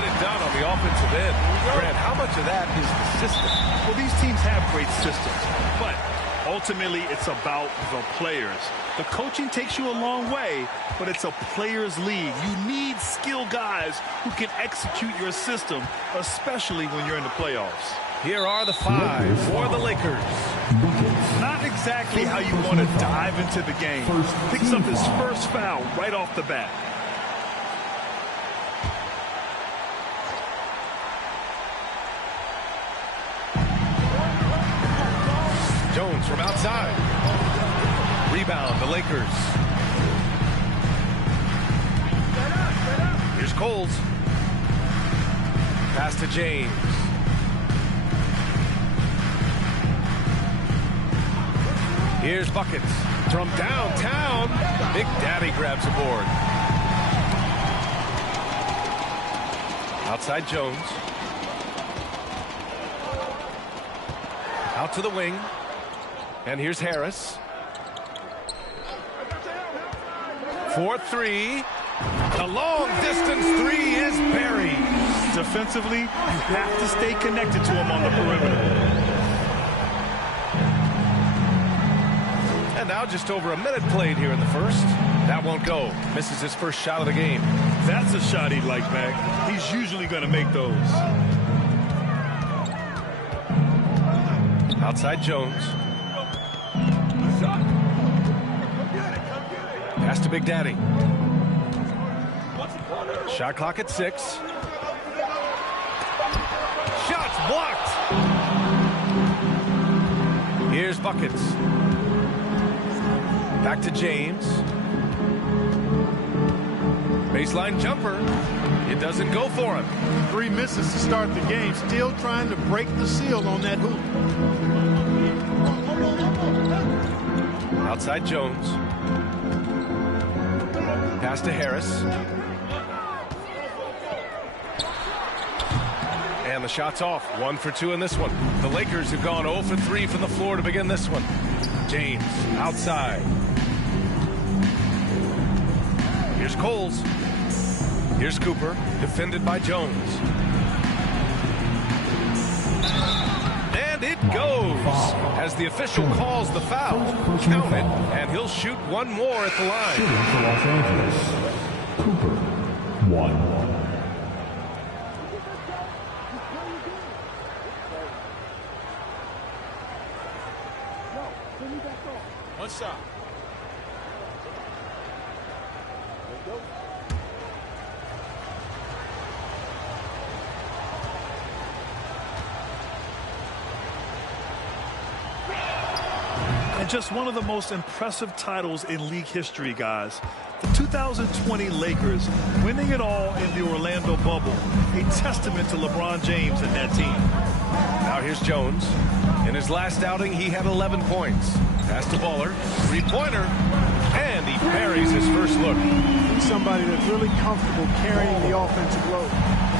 get it done on the offensive end. Grant, how much of that is the system? Well, these teams have great systems, but ultimately it's about the players. The coaching takes you a long way, but it's a players' league. You need skilled guys who can execute your system, especially when you're in the playoffs. Here are the 5 for the Lakers. Not exactly how you want to dive into the game. Picks up his first foul right off the bat. Jones from outside. Rebound, the Lakers. Here's Coles. Pass to James. Here's Buckets from downtown. Big Daddy grabs a board. Outside Jones. Out to the wing. And here's Harris. 4-3. The long distance 3 is buried. Defensively, you have to stay connected to him on the perimeter. And now just over a minute played here in the first. That won't go. Misses his first shot of the game. That's a shot he'd like back. He's usually going to make those. Outside Jones. Pass to Big Daddy. Shot clock at 6. Shots blocked. Here's Buckets. Back to James. Baseline jumper. It doesn't go for him. 3 misses to start the game. Still trying to break the seal on that hoop. Outside Jones. Pass to Harris. And the shot's off. 1 for 2 in this one. The Lakers have gone 0 for 3 from the floor to begin this one. James outside. Here's Coles. Here's Cooper, defended by Jones. And it goes as the official calls the foul. Count it, and he'll shoot one more at the line. Shooting for Los Angeles, Cooper, 1. One shot. And just one of the most impressive titles in league history, guys. The 2020 Lakers winning it all in the Orlando bubble. A testament to LeBron James and that team. Now here's Jones. In his last outing, he had 11 points. Pass to Baller. 3-pointer. And he parries his first look. He's somebody that's really comfortable carrying the offensive load.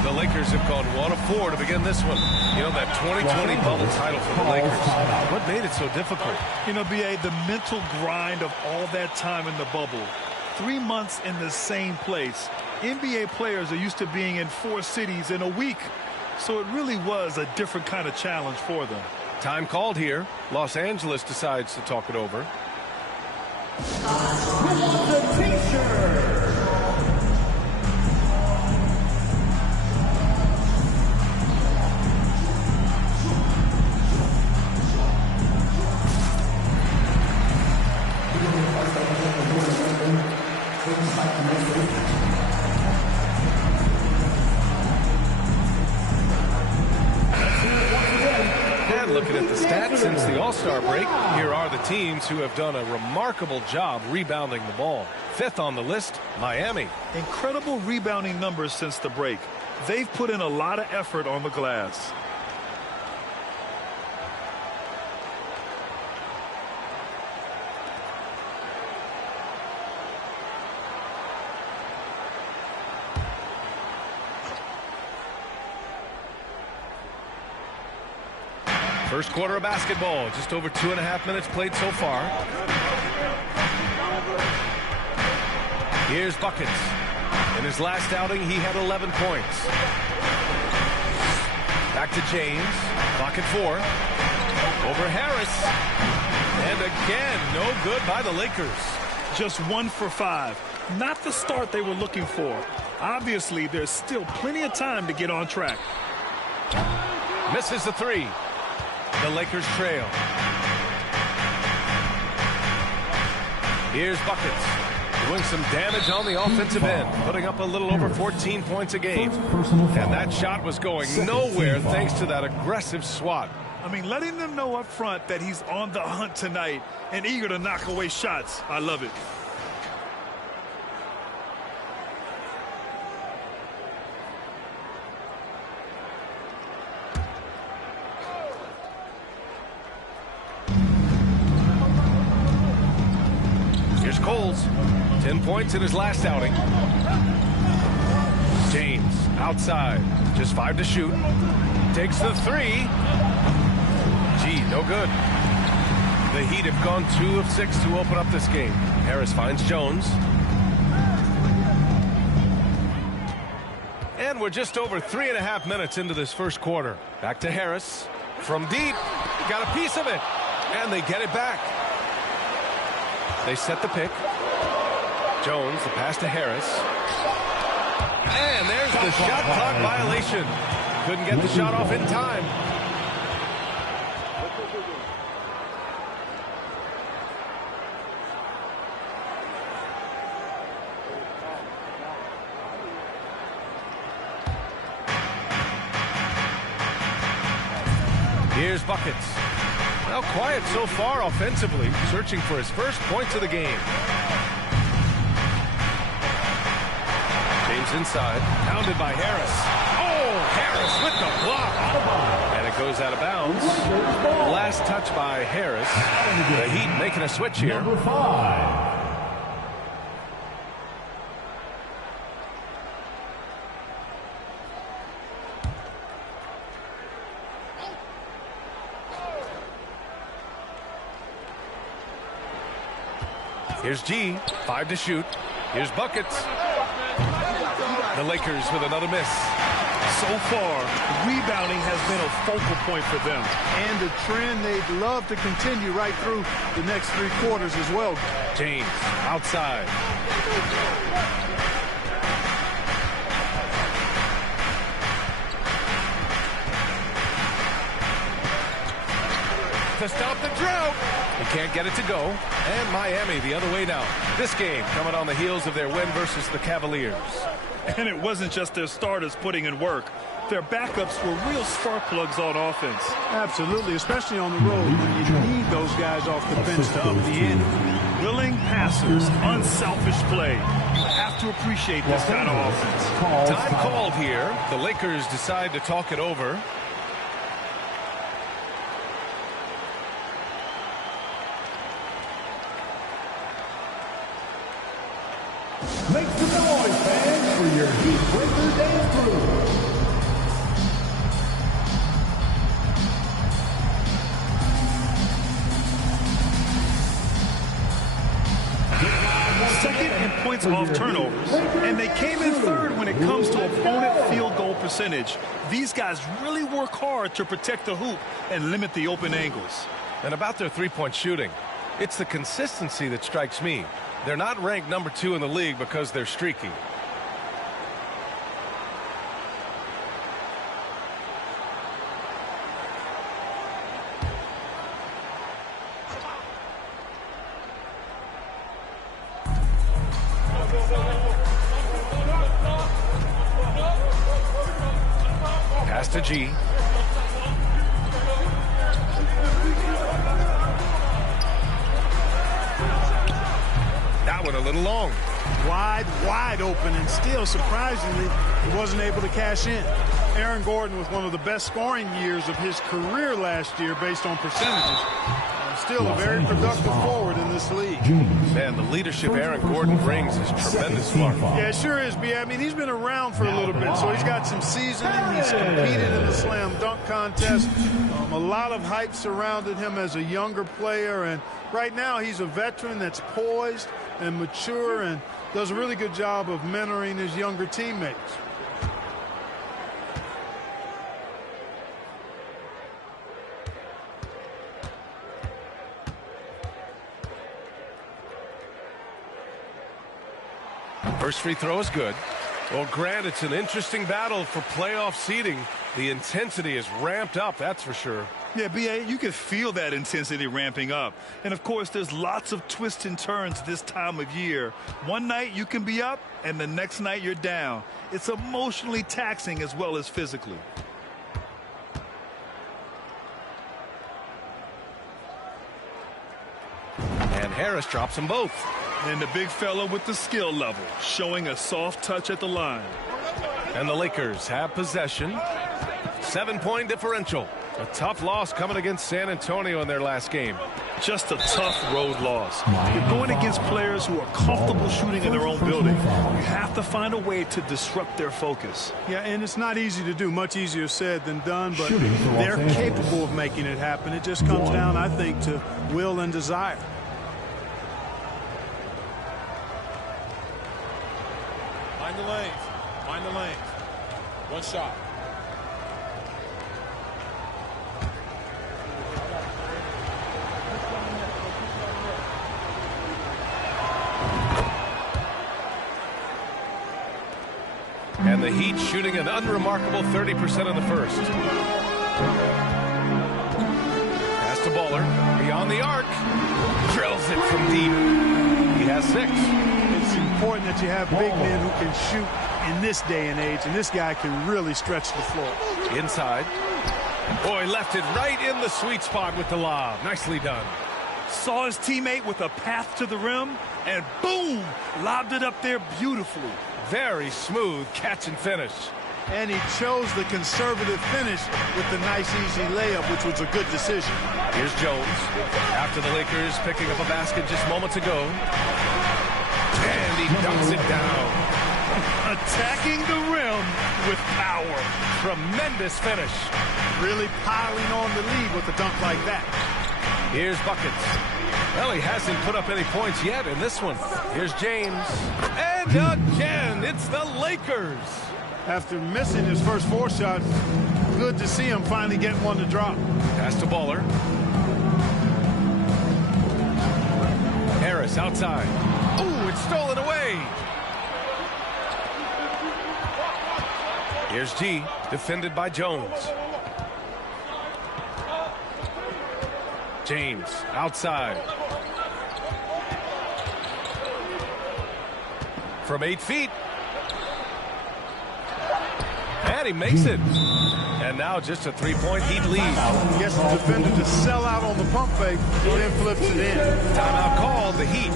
The Lakers have gone 1 of 4 to begin this one. You know, that 2020 bubble title for the Lakers. What made it so difficult? You know, B.A., the mental grind of all that time in the bubble. 3 months in the same place. NBA players are used to being in 4 cities in a week. So it really was a different kind of challenge for them. Time called here. Los Angeles decides to talk it over. The T-shirt. And looking at the stats since the All-Star break, here are the teams who have done a remarkable job rebounding the ball. 5th on the list, Miami. Incredible rebounding numbers since the break. They've put in a lot of effort on the glass. First quarter of basketball, just over 2.5 minutes played so far. Here's Buckets. In his last outing, he had 11 points. Back to James. Clock at 4. Over Harris. And again, no good by the Lakers. Just 1 for 5. Not the start they were looking for. Obviously, there's still plenty of time to get on track. Misses the 3. The Lakers trail. Here's Buckets. Doing some damage on the offensive end. Putting up a little over 14 points a game. And that shot was going nowhere thanks to that aggressive swat. I mean, letting them know up front that he's on the hunt tonight and eager to knock away shots. I love it. Here's Coles. 10 points in his last outing. James outside. Just 5 to shoot. Takes the 3. Gee, no good. The Heat have gone 2 of 6 to open up this game. Harris finds Jones. And we're just over 3.5 minutes into this first quarter. Back to Harris. From deep. Got a piece of it. And they get it back. They set the pick. Jones, the pass to Harris. And there's the shot clock violation. Couldn't get the shot off in time. Here's Buckets. Well, quiet so far offensively, searching for his first points of the game. James inside, pounded by Harris. Oh, Harris with the block. And it goes out of bounds. Last touch by Harris. The Heat making a switch here. Number 5. Here's G, 5 to shoot. Here's Buckets. The Lakers with another miss. So far, rebounding has been a focal point for them. And a trend they'd love to continue right through the next 3 quarters as well. James outside. To stop the drought. He can't get it to go. And Miami the other way now. This game coming on the heels of their win versus the Cavaliers. And it wasn't just their starters putting in work. Their backups were real spark plugs on offense. Absolutely, especially on the road when you need those guys off the bench to up the ante. Willing passers, unselfish play. You have to appreciate this kind of offense. Time called here. The Lakers decide to talk it over. Make some noise, fans, for your Heat Breaker dance crew. Second in points off turnovers, and they came in third when it comes to opponent field goal percentage. These guys really work hard to protect the hoop and limit the open angles. And about their three-point shooting, it's the consistency that strikes me. They're not ranked number 2 in the league because they're streaky. Pass to G. That one a little long. Wide open, and still, surprisingly, he wasn't able to cash in. Aaron Gordon with one of the best scoring years of his career last year based on percentages. Still a very productive forward in this league. Man, the leadership Aaron Gordon brings is tremendous. Yeah, it sure is, B. I mean, he's been around for a little bit, so he's got some seasoning. He's competed in the slam dunk contest. A lot of hype surrounded him as a younger player, and right now he's a veteran that's poised, and mature and does a really good job of mentoring his younger teammates. First free throw is good. Well, Grant, it's an interesting battle for playoff seeding. The intensity is ramped up, that's for sure. Yeah, B.A., you can feel that intensity ramping up. And, of course, there's lots of twists and turns this time of year. One night you can be up, and the next night you're down. It's emotionally taxing as well as physically. And Harris drops them both. And the big fella with the skill level, showing a soft touch at the line. And the Lakers have possession. 7-point differential. A tough loss coming against San Antonio in their last game. Just a tough road loss. You're going against players who are comfortable shooting in their own building. You have to find a way to disrupt their focus. Yeah, and it's not easy to do. Much easier said than done, but they're capable of making it happen. It just comes down, I think, to will and desire. Mind the lanes. Mind the lanes. One shot. And the Heat shooting an unremarkable 30% in the first. Pass to Bowler. Beyond the arc. Drills it from deep. He has 6. It's important that you have big men who can shoot in this day and age, and this guy can really stretch the floor. Inside. Boy, left it right in the sweet spot with the lob. Nicely done. Saw his teammate with a path to the rim, and boom, lobbed it up there beautifully. Very smooth catch and finish. And he chose the conservative finish with the nice, easy layup, which was a good decision. Here's Jones. After the Lakers picking up a basket just moments ago. And he dunks it down. Attacking the rim with power. Tremendous finish. Really piling on the lead with a dunk like that. Here's buckets. Well, he hasn't put up any points yet in this one. Here's James. And again, it's the Lakers. After missing his first 4 shots, good to see him finally get one to drop. Pass to Bowler. Harris outside. Ooh, it's stolen away. Here's G, defended by Jones. James outside. From 8 feet. And he makes it. And now just a 3-point Heat lead. Gets the defender to sell out on the pump fake, and then flips it in. Timeout called, the Heat.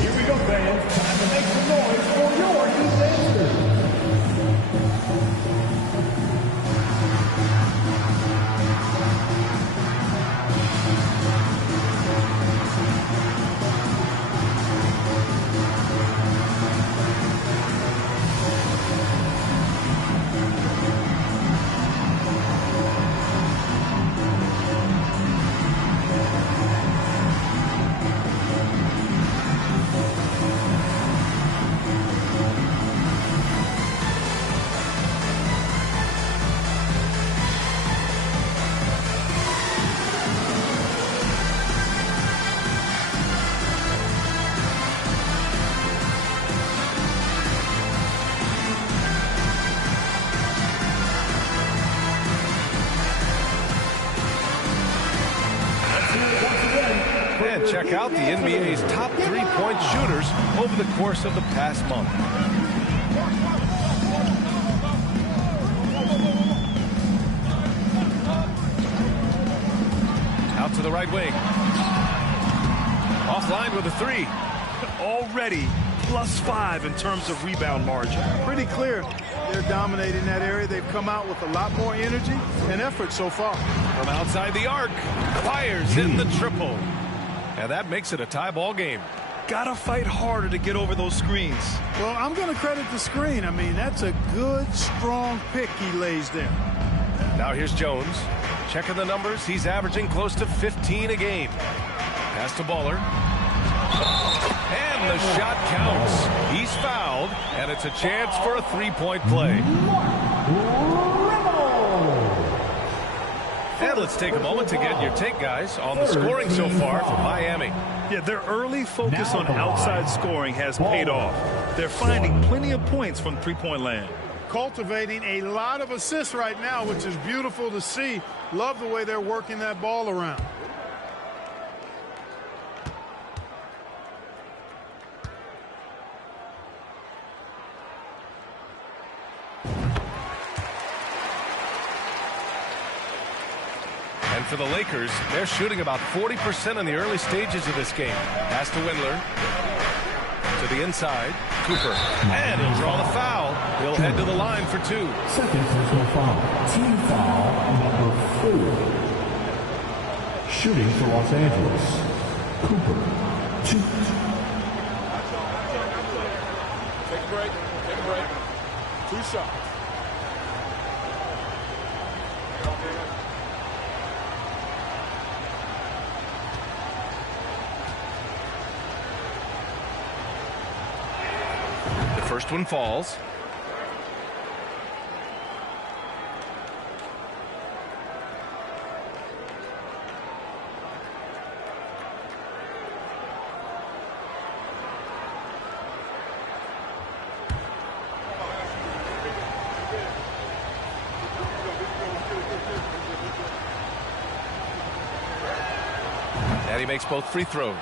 Here we go, fans. Time to make some noise for your defenders. And check out the NBA's top 3-point shooters over the course of the past month. Out to the right wing. Offline with a 3. Already +5 in terms of rebound margin. Pretty clear they're dominating that area. They've come out with a lot more energy and effort so far. From outside the arc, fires in the triple. And that makes it a tie ball game. Gotta fight harder to get over those screens. Well, I'm going to credit the screen. I mean, that's a good, strong pick he lays there. Now here's Jones. Checking the numbers. He's averaging close to 15 a game. Pass to Baller. And the shot counts. He's fouled, and it's a chance for a three-point play. And let's take a moment to get your take, guys, on the scoring so far for Miami. Yeah, their early focus on outside scoring has paid off. They're finding plenty of points from three-point land. Cultivating a lot of assists right now, which is beautiful to see. Love the way they're working that ball around. And for the Lakers, they're shooting about 40% in the early stages of this game. Pass to Windler. To the inside. Cooper. And he'll draw the foul. He'll head to the line for two. Second personal foul. Team foul number 4. Shooting for Los Angeles. Cooper. 2. Take a break. Take a break. 2 shots. First one falls. And he makes both free throws.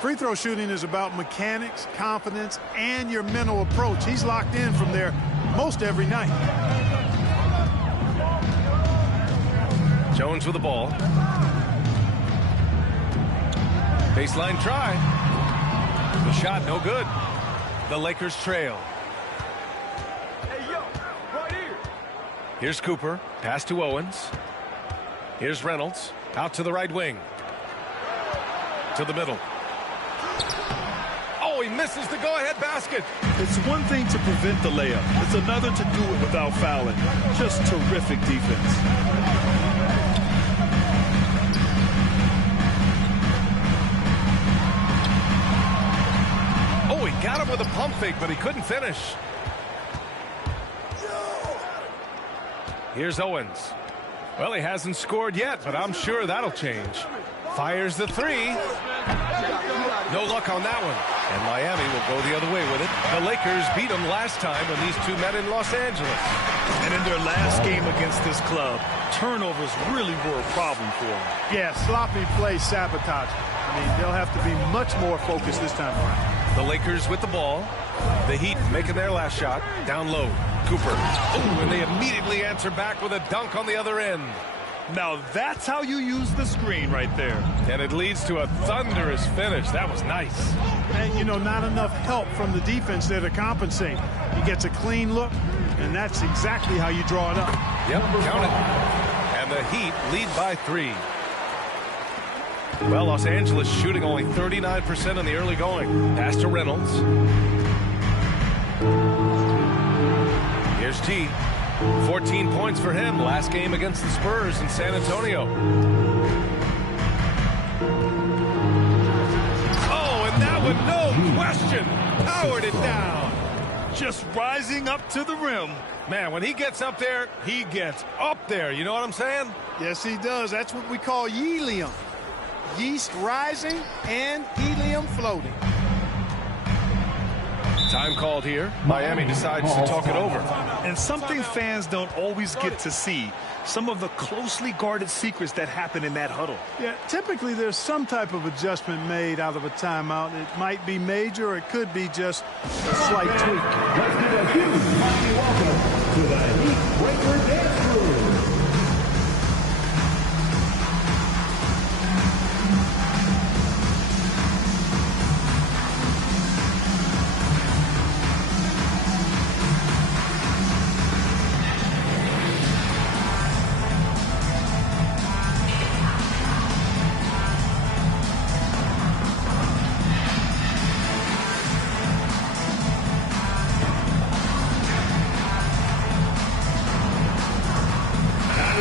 Free throw shooting is about mechanics, confidence, and your mental approach. He's locked in from there most every night. Jones with the ball. Baseline try. The shot no good. The Lakers trail. Hey, yo, right here. Here's Cooper. Pass to Owens. Here's Reynolds. Out to the right wing. To the middle. Oh, he misses the go-ahead basket. It's one thing to prevent the layup. It's another to do it without fouling. Just terrific defense. Oh, he got him with a pump fake, but he couldn't finish. Here's Owens. Well, he hasn't scored yet, but I'm sure that'll change. Fires the three. No luck on that one. And Miami will go the other way with it. The Lakers beat them last time when these two met in Los Angeles. And in their last game against this club, turnovers really were a problem for them. Yeah, sloppy play sabotage. I mean, they'll have to be much more focused this time around. The Lakers with the ball. The Heat making their last shot. Down low. Cooper. Oh, and they immediately answer back with a dunk on the other end. Now that's how you use the screen right there. And it leads to a thunderous finish. That was nice. And, you know, not enough help from the defense there to compensate. He gets a clean look, and that's exactly how you draw it up. Yep, count it. And the Heat lead by 3. Well, Los Angeles shooting only 39% in the early going. Pass to Reynolds. Here's G. 14 points for him last game against the Spurs in San Antonio. Oh, and that one, no question, powered it down. Just rising up to the rim. Man, when he gets up there, he gets up there. You know what I'm saying? Yes, he does. That's what we call helium. Yeast rising and helium floating. Time called here. Miami decides to talk it over. And something fans don't always get to see. Some of the closely guarded secrets that happen in that huddle. Yeah, typically there's some type of adjustment made out of a timeout. It might be major, or it could be just a slight tweak. Let's give a huge mighty welcome to the Heat Breaker Dance Crew.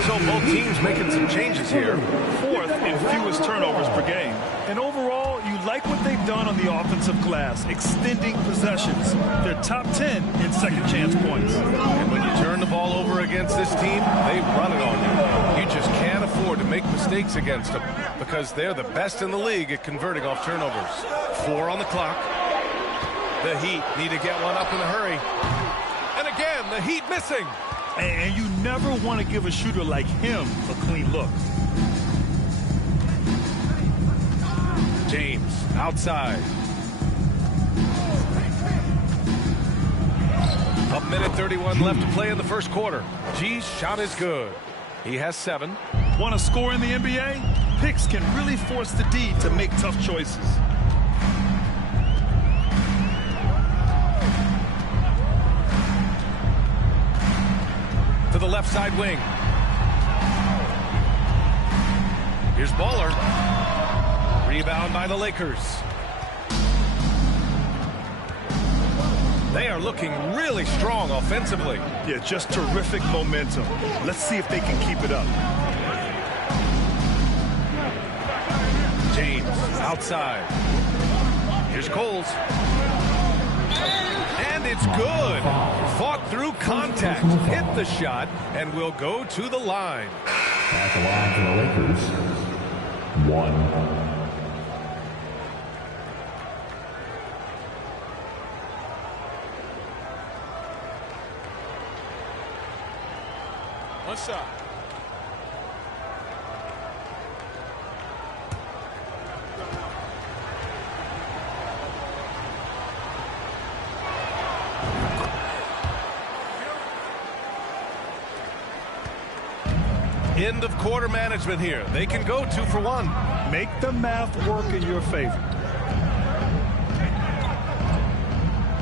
So both teams making some changes here. Fourth in fewest turnovers per game. And overall, you like what they've done on the offensive glass, extending possessions. They're top 10 in second chance points. And when you turn the ball over against this team, they run it on you. You just can't afford to make mistakes against them because they're the best in the league at converting off turnovers. 4 on the clock. The Heat need to get one up in a hurry. And again, the Heat missing. And you never want to give a shooter like him a clean look. James outside. A minute 31 left to play in the first quarter. G's shot is good. He has 7. Want to score in the NBA? Picks can really force the D to make tough choices. To the left side wing. Here's Baller. Rebound by the Lakers. They are looking really strong offensively. Yeah, just terrific momentum. Let's see if they can keep it up. James outside. Here's Coles. And it's good. Fought through contact. Hit the shot and will go to the line. At the line for the Lakers. 1. One shot. End of quarter management here. They can go 2 for 1. Make the math work in your favor.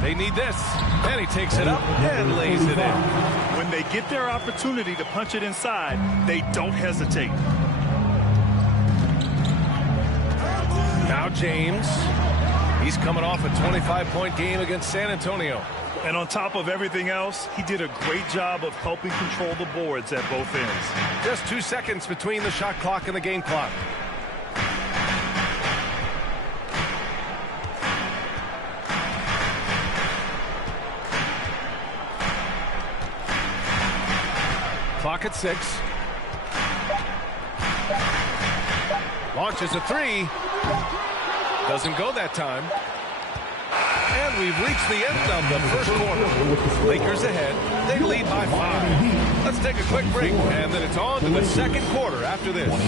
They need this. And he takes it up and lays it in. When they get their opportunity to punch it inside, they don't hesitate. Now James. He's coming off a 25-point game against San Antonio. And on top of everything else, he did a great job of helping control the boards at both ends. Just 2 seconds between the shot clock and the game clock. Clock at 6. Launches a 3. Doesn't go that time. And we've reached the end of the first quarter. Lakers ahead. They lead by 5. Let's take a quick break, and then it's on to the second quarter after this. 29.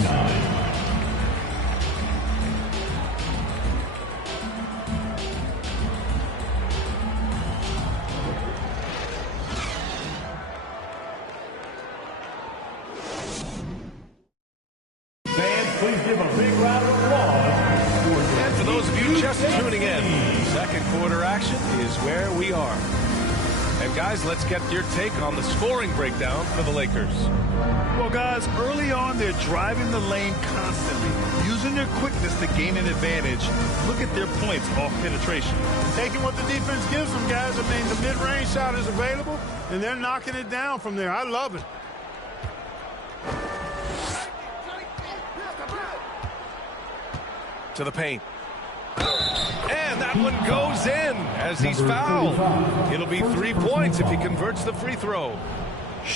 Fans, please give a big round of applause. And for those of you just tuning in, second quarter action is where we are. And guys, let's get your take on the scoring breakdown for the Lakers. Well, guys, early on, they're driving the lane constantly, using their quickness to gain an advantage. Look at their points off penetration. Taking what the defense gives them, guys. I mean, the mid-range shot is available, and they're knocking it down from there. I love it. To the paint. And that one goes in as he's fouled. It'll be 3 points if he converts the free throw.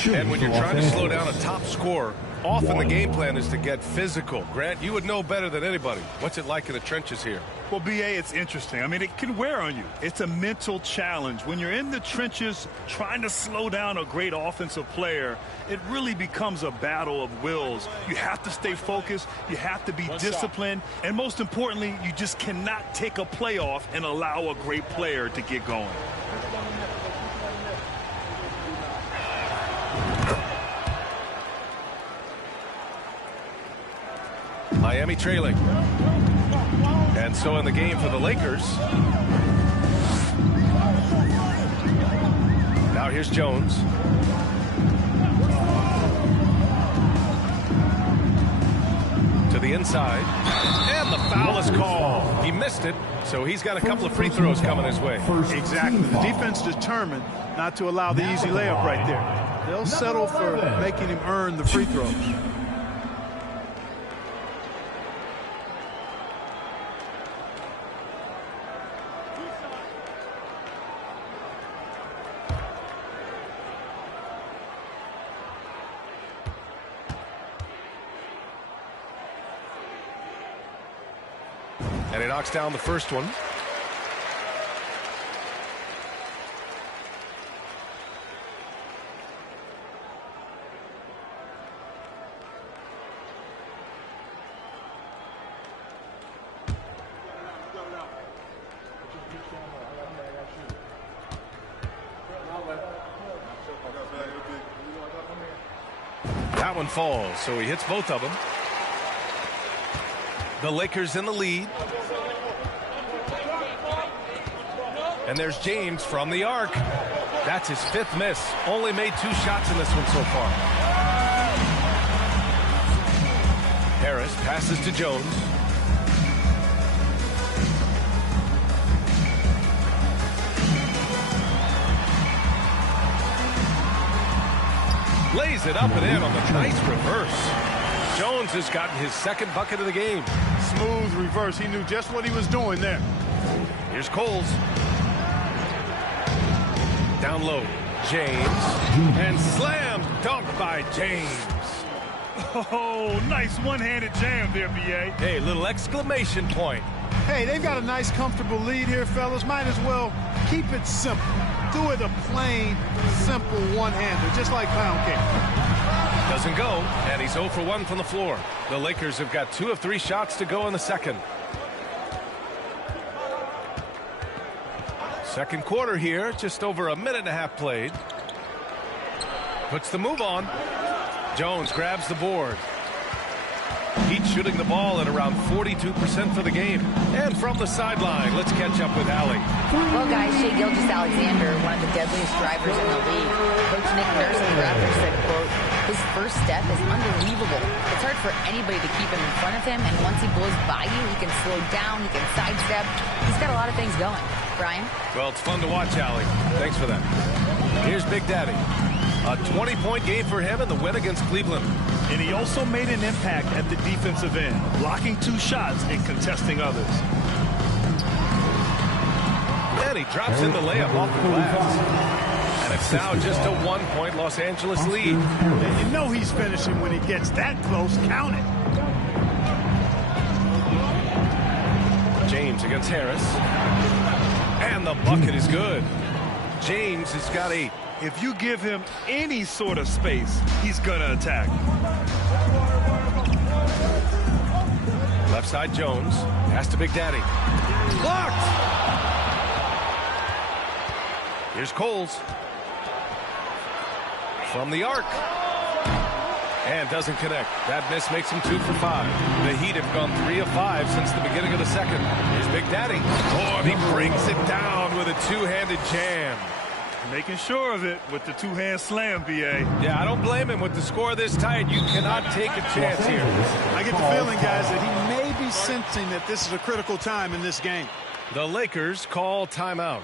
And when you're trying to slow down a top scorer, often the game plan is to get physical. Grant, you would know better than anybody. What's it like in the trenches here? Well, B.A., it's interesting. I mean, it can wear on you. It's a mental challenge. When you're in the trenches trying to slow down a great offensive player, it really becomes a battle of wills. You have to stay focused. You have to be disciplined. And most importantly, you just cannot take a play off and allow a great player to get going. Miami trailing. And so in the game for the Lakers. Now here's Jones. To the inside. And the foul is called. He missed it, so he's got a couple of free throws coming his way. Exactly. The defense determined not to allow the easy layup right there. They'll settle for making him earn the free throws. And he knocks down the first one. That one falls, so he hits both of them. The Lakers in the lead. And there's James from the arc. That's his 5th miss. Only made 2 shots in this one so far. Harris passes to Jones. Lays it up and in on the nice reverse. Jones has gotten his 2nd bucket of the game. Smooth reverse. He knew just what he was doing there. Here's Coles. Down low. James. And slam dunk by James. Oh, nice one-handed jam there, B.A. Hey, little exclamation point. Hey, they've got a nice, comfortable lead here, fellas. Might as well keep it simple. Do it a plain, simple one-hander, just like pound cake. Doesn't go, and he's 0 for 1 from the floor. The Lakers have got 2 of 3 shots to go in the second. Second quarter here, just over a minute and a half played. Puts the move on. Jones grabs the board. He's shooting the ball at around 42% for the game. And from the sideline, let's catch up with Allie. Well, guys, Shai Gilgeous-Alexander, one of the deadliest drivers in the league. Coach Nick Nurse of the Raptors said, quote, his first step is unbelievable. It's hard for anybody to keep him in front of him, and once he blows by you, he can slow down, he can sidestep. He's got a lot of things going. Brian? Well, it's fun to watch, Allie. Thanks for that. Here's Big Daddy. A 20-point game for him in the win against Cleveland. And he also made an impact at the defensive end, blocking 2 shots and contesting others. And he drops in the layup off the glass. And it's now just a 1-point Los Angeles lead. And you know he's finishing when he gets that close. Count it. James against Harris. And the bucket is good. James has got 8. If you give him any sort of space, he's going to attack. Left side Jones. Pass to Big Daddy. Blocked! Here's Coles. From the arc. And doesn't connect. That miss makes him 2 for 5. The Heat have gone 3 of 5 since the beginning of the second. Here's Big Daddy. Oh, and he brings it down with a 2-handed jam. Making sure of it with the 2-hand slam, B.A. Yeah, I don't blame him. With the score this tight, you cannot take a chance here. I get the feeling, guys, that he may be sensing that this is a critical time in this game. The Lakers call timeout.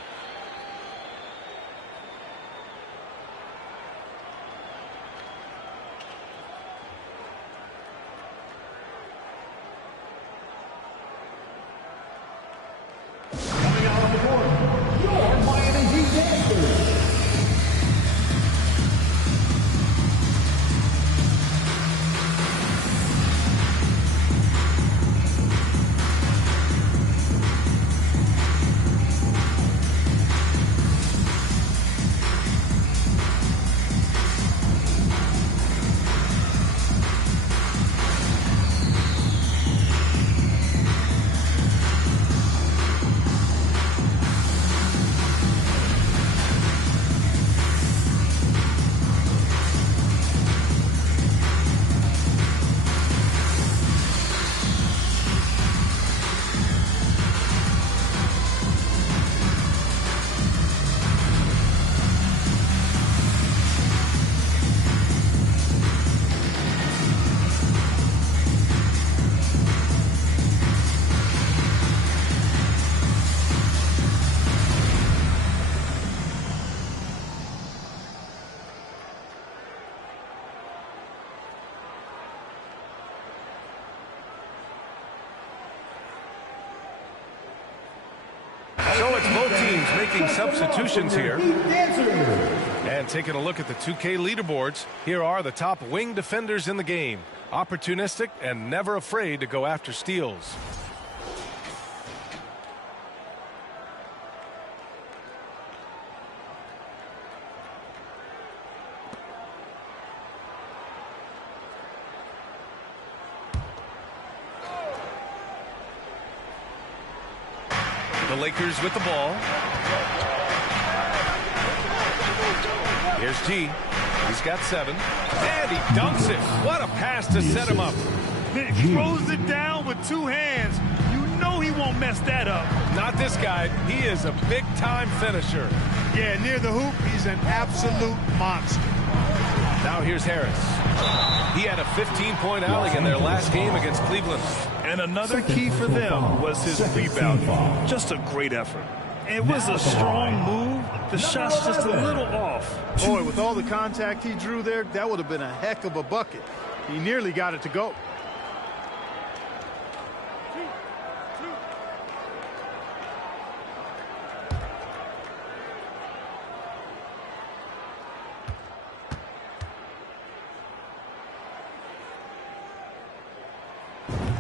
Coming out on the court, your Miami Heat dancers. teams making substitutions here. And taking a look at the 2K leaderboards, here are the top wing defenders in the game. Opportunistic and never afraid to go after steals. The Lakers with the ball. Here's G. He's got 7. And he dunks it. What a pass to set him up. He throws it down with 2 hands. You know he won't mess that up. Not this guy. He is a big-time finisher. Yeah, near the hoop, he's an absolute monster. Now here's Harris. He had a 15-point outing in their last game against Cleveland. And another key for them was his rebounding. Just a great effort. It was a strong move. The shot's just a little off. Boy, with all the contact he drew there, that would have been a heck of a bucket. He nearly got it to go.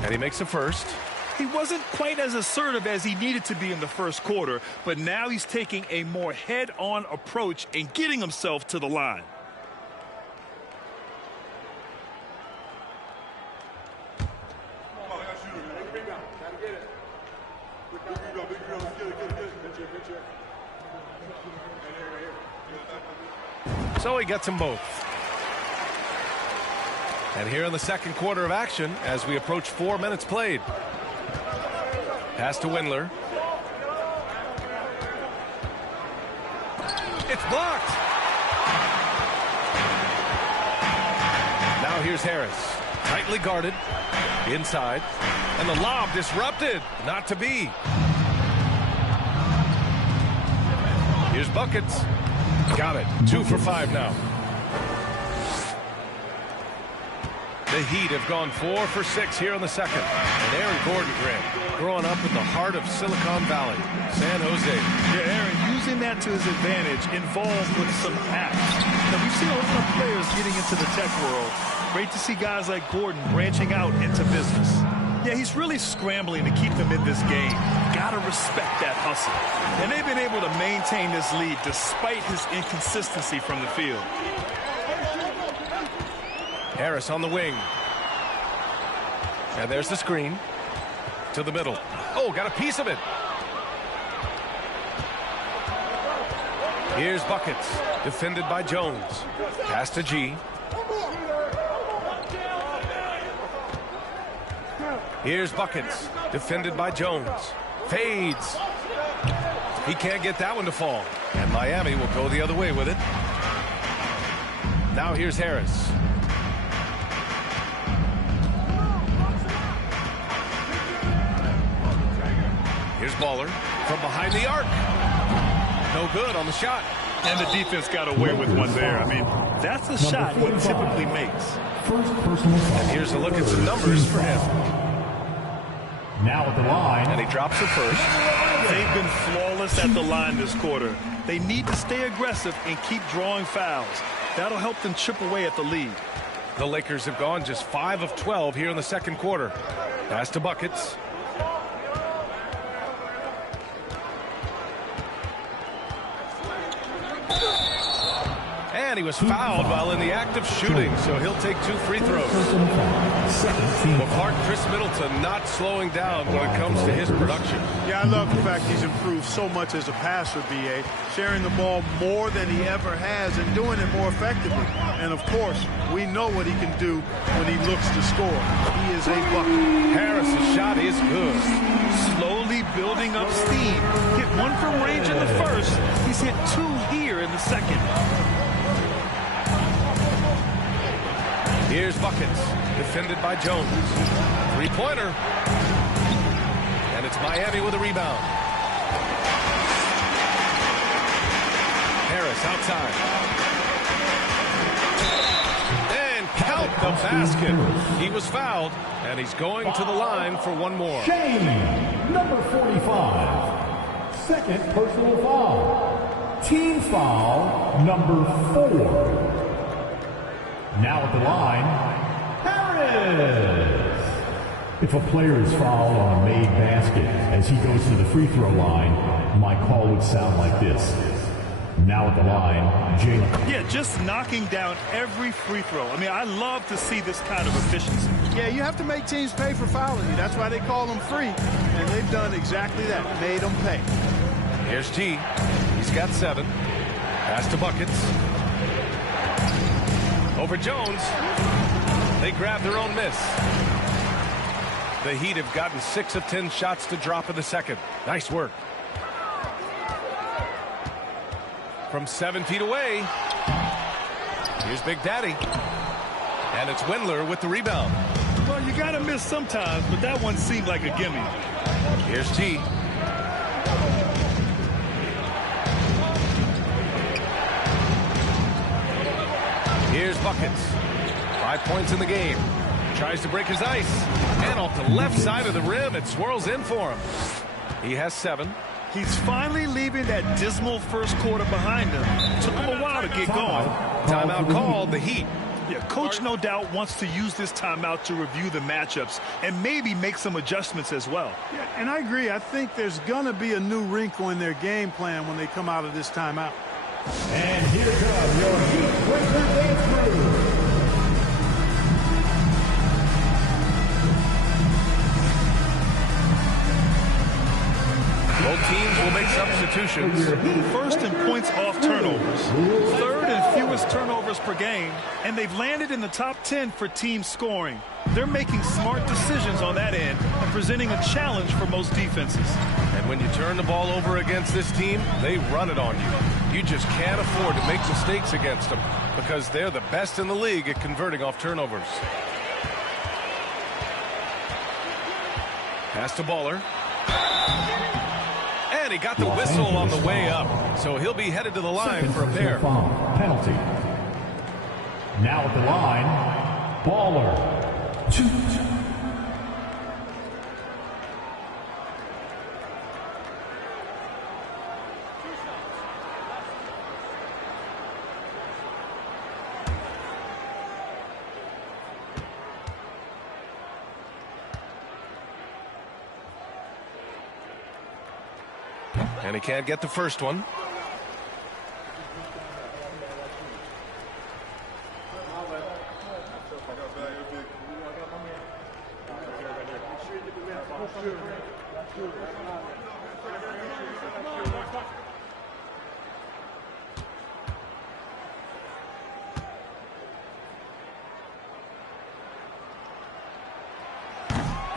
And he makes the first. He wasn't quite as assertive as he needed to be in the first quarter, but now he's taking a more head-on approach and getting himself to the line. So he gets them both. And here in the second quarter of action, as we approach 4 minutes played. Pass to Windler. It's blocked. Now here's Harris. Tightly guarded. Inside. And the lob disrupted. Not to be. Here's buckets. Got it. 2 for 5 now. The Heat have gone 4 for 6 here in the second. And Aaron Gordon, Grant, growing up in the heart of Silicon Valley, San Jose. Yeah, Aaron, using that to his advantage, involved with some acts. Now, we've seen a lot of players getting into the tech world. Great to see guys like Gordon branching out into business. Yeah, he's really scrambling to keep them in this game. Gotta respect that hustle. And they've been able to maintain this lead despite his inconsistency from the field. Harris on the wing. And there's the screen. To the middle. Oh, got a piece of it. Here's Buckets. Defended by Jones. Pass to G. Here's Buckets. Defended by Jones. Fades. He can't get that one to fall. And Miami will go the other way with it. Now here's Harris. Here's Baller from behind the arc. No good on the shot. And the defense got away with one there. I mean, that's a shot he typically makes. And here's a look at some numbers for him. Now at the line. And he drops it first. They've been flawless at the line this quarter. They need to stay aggressive and keep drawing fouls. That'll help them chip away at the lead. The Lakers have gone just 5 of 12 here in the second quarter. Pass to Buckets. And he was fouled while in the act of shooting, so he'll take 2 free throws. Well, Clark, Chris Middleton not slowing down when it comes to his production. Yeah, I love the fact he's improved so much as a passer, B.A., sharing the ball more than he ever has and doing it more effectively. And, of course, we know what he can do when he looks to score. He is a bucket. Harris's shot is good. Slowly building up steam. Hit 1 from range in the first. He's hit 2 here in the second. Here's Buckets, defended by Jones. 3-pointer. And it's Miami with a rebound. Harris outside. And count the basket. He was fouled, and he's going to the line for one more. Shane, number 45. Second personal foul. Team foul number 4. Now at the line, Harris. If a player is fouled on a made basket as he goes to the free throw line, my call would sound like this. Now at the line, Jalen. Yeah, just knocking down every free throw. I mean, I love to see this kind of efficiency. Yeah, you have to make teams pay for fouling you. That's why they call them free. And they've done exactly that, made them pay. Here's T. He's got 7. Pass to Buckets. Over Jones. They grab their own miss. The Heat have gotten 6 of 10 shots to drop in the second. Nice work. From 7 feet away. Here's Big Daddy. And it's Windler with the rebound. Well, you got to miss sometimes, but that one seemed like a gimme. Here's T. Here's Buckets. 5 points in the game. Tries to break his ice. And off the left side of the rim, it swirls in for him. He has 7. He's finally leaving that dismal first quarter behind him. Took him a while to get going. Timeout called, the Heat. Yeah, coach no doubt wants to use this timeout to review the matchups and maybe make some adjustments as well. Yeah, and I agree. I think there's going to be a new wrinkle in their game plan when they come out of this timeout. And here comes your Heat Breaker dance crew. Both teams will make substitutions. First in points off turnovers. Third in fewest turnovers per game. And they've landed in the top 10 for team scoring. They're making smart decisions on that end and presenting a challenge for most defenses. And when you turn the ball over against this team, they run it on you. You just can't afford to make mistakes against them because they're the best in the league at converting off turnovers. Pass to Baller. And he got the whistle on the way up, so he'll be headed to the line for a pair. Penalty. Now at the line, Baller. 2. And he can't get the first one.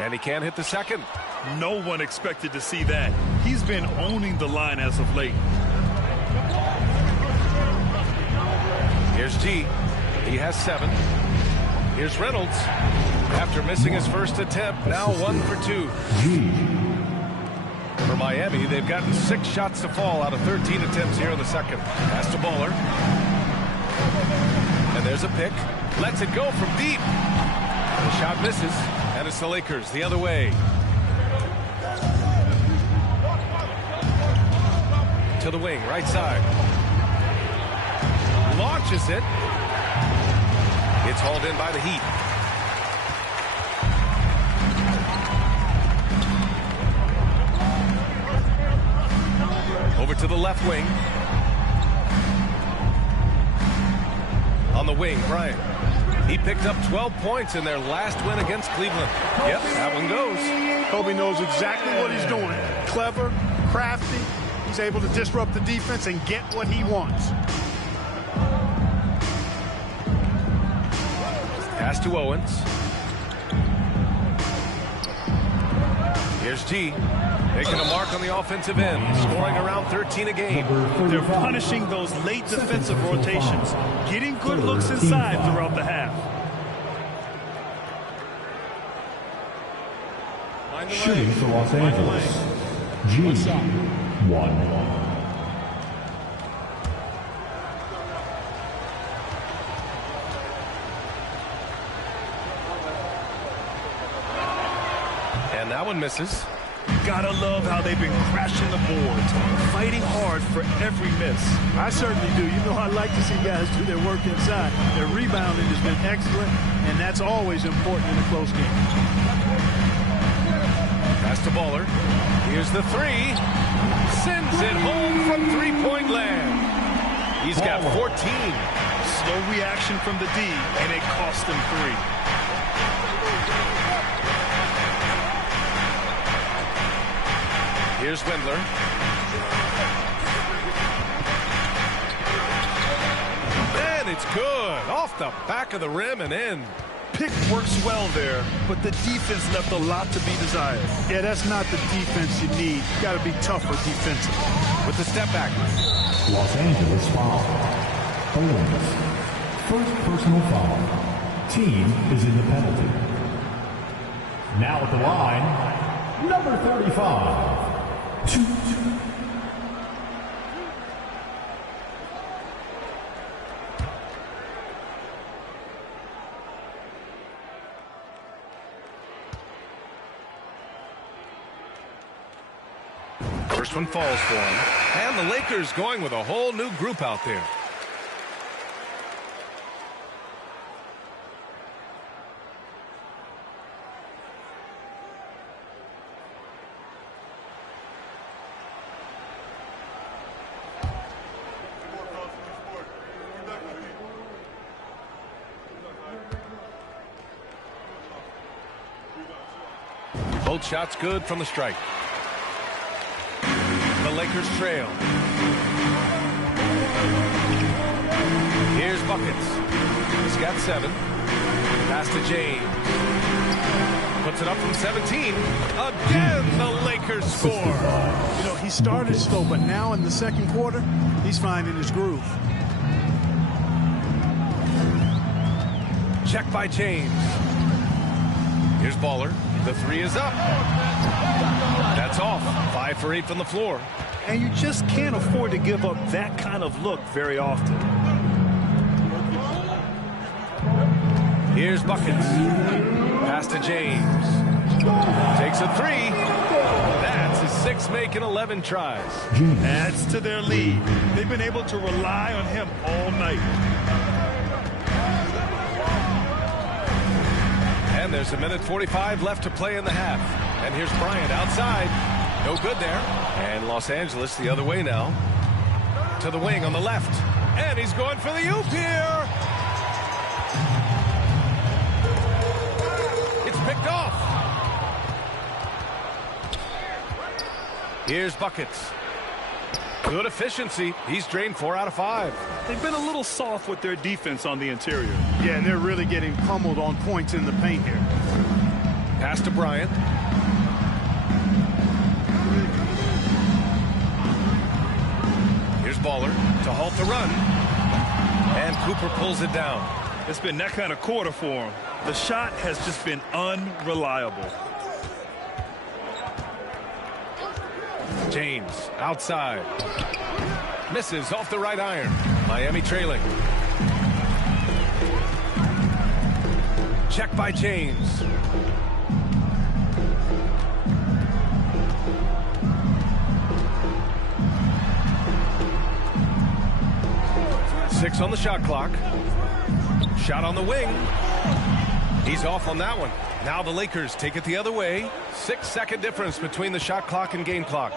And he can't hit the second. No one expected to see that. He's been owning the line as of late. Here's G. He has 7. Here's Reynolds. After missing his first attempt, now 1 for 2. For Miami, they've gotten 6 shots to fall out of 13 attempts here in the second. Pass to Baller. And there's a pick. Lets it go from deep. The shot misses. And it's the Lakers the other way. To the wing, right side. Launches it. It's hauled in by the Heat. Over to the left wing. On the wing, Bryant. He picked up 12 points in their last win against Cleveland. Yep, that one goes. Kobe knows exactly what he's doing. Clever, crafty. He's able to disrupt the defense and get what he wants. Pass to Owens. Here's G. Making a mark on the offensive end, scoring around 13 a game. They're punishing those late defensive rotations, getting good looks inside throughout the half. Shooting for Los Angeles. G. 1. And that one misses. Gotta love how they've been crashing the boards, fighting hard for every miss. I certainly do. You know, I like to see guys do their work inside. Their rebounding has been excellent, and that's always important in a close game. Pass to Baller. Here's the three. Sends it home from three-point land. He's got 14. Slow reaction from the D, and it cost him 3. Here's Wendler. And it's good. Off the back of the rim and in. Pick works well there, but the defense left a lot to be desired. Yeah, that's not the defense you need. You got to be tougher defensively. With the step back. Los Angeles foul. Owens. First personal foul. Team is in the penalty. Now at the line, number 35. First one falls for him. And the Lakers going with a whole new group out there. Both shots good from the strike. The Lakers trail. Here's Buckets. He's got 7. Pass to James. Puts it up from 17. Again, the Lakers score. You know, he started slow, but now in the second quarter, he's finding his groove. Check by James. Here's Baller. The 3 is up. That's off. 5 for 8 from the floor. And you just can't afford to give up that kind of look very often. Here's Buckets. Pass to James. Takes a 3. That's his 6th make in 11 tries. Adds to their lead. They've been able to rely on him all night. And there's 1:45 left to play in the half. And here's Bryant outside. No good there. And Los Angeles the other way now. To the wing on the left. And he's going for the oop here. It's picked off. Here's Buckets. Good efficiency. He's drained 4 out of 5. They've been a little soft with their defense on the interior. Yeah, and they're really getting pummeled on points in the paint here. Pass to Bryant. Here's Baller to halt the run. And Cooper pulls it down. It's been that kind of quarter for him. The shot has just been unreliable. James outside. Misses off the right iron. Miami trailing. Check by James. Six on the shot clock. Shot on the wing. He's off on that one. Now the Lakers take it the other way. 6-second difference between the shot clock and game clock.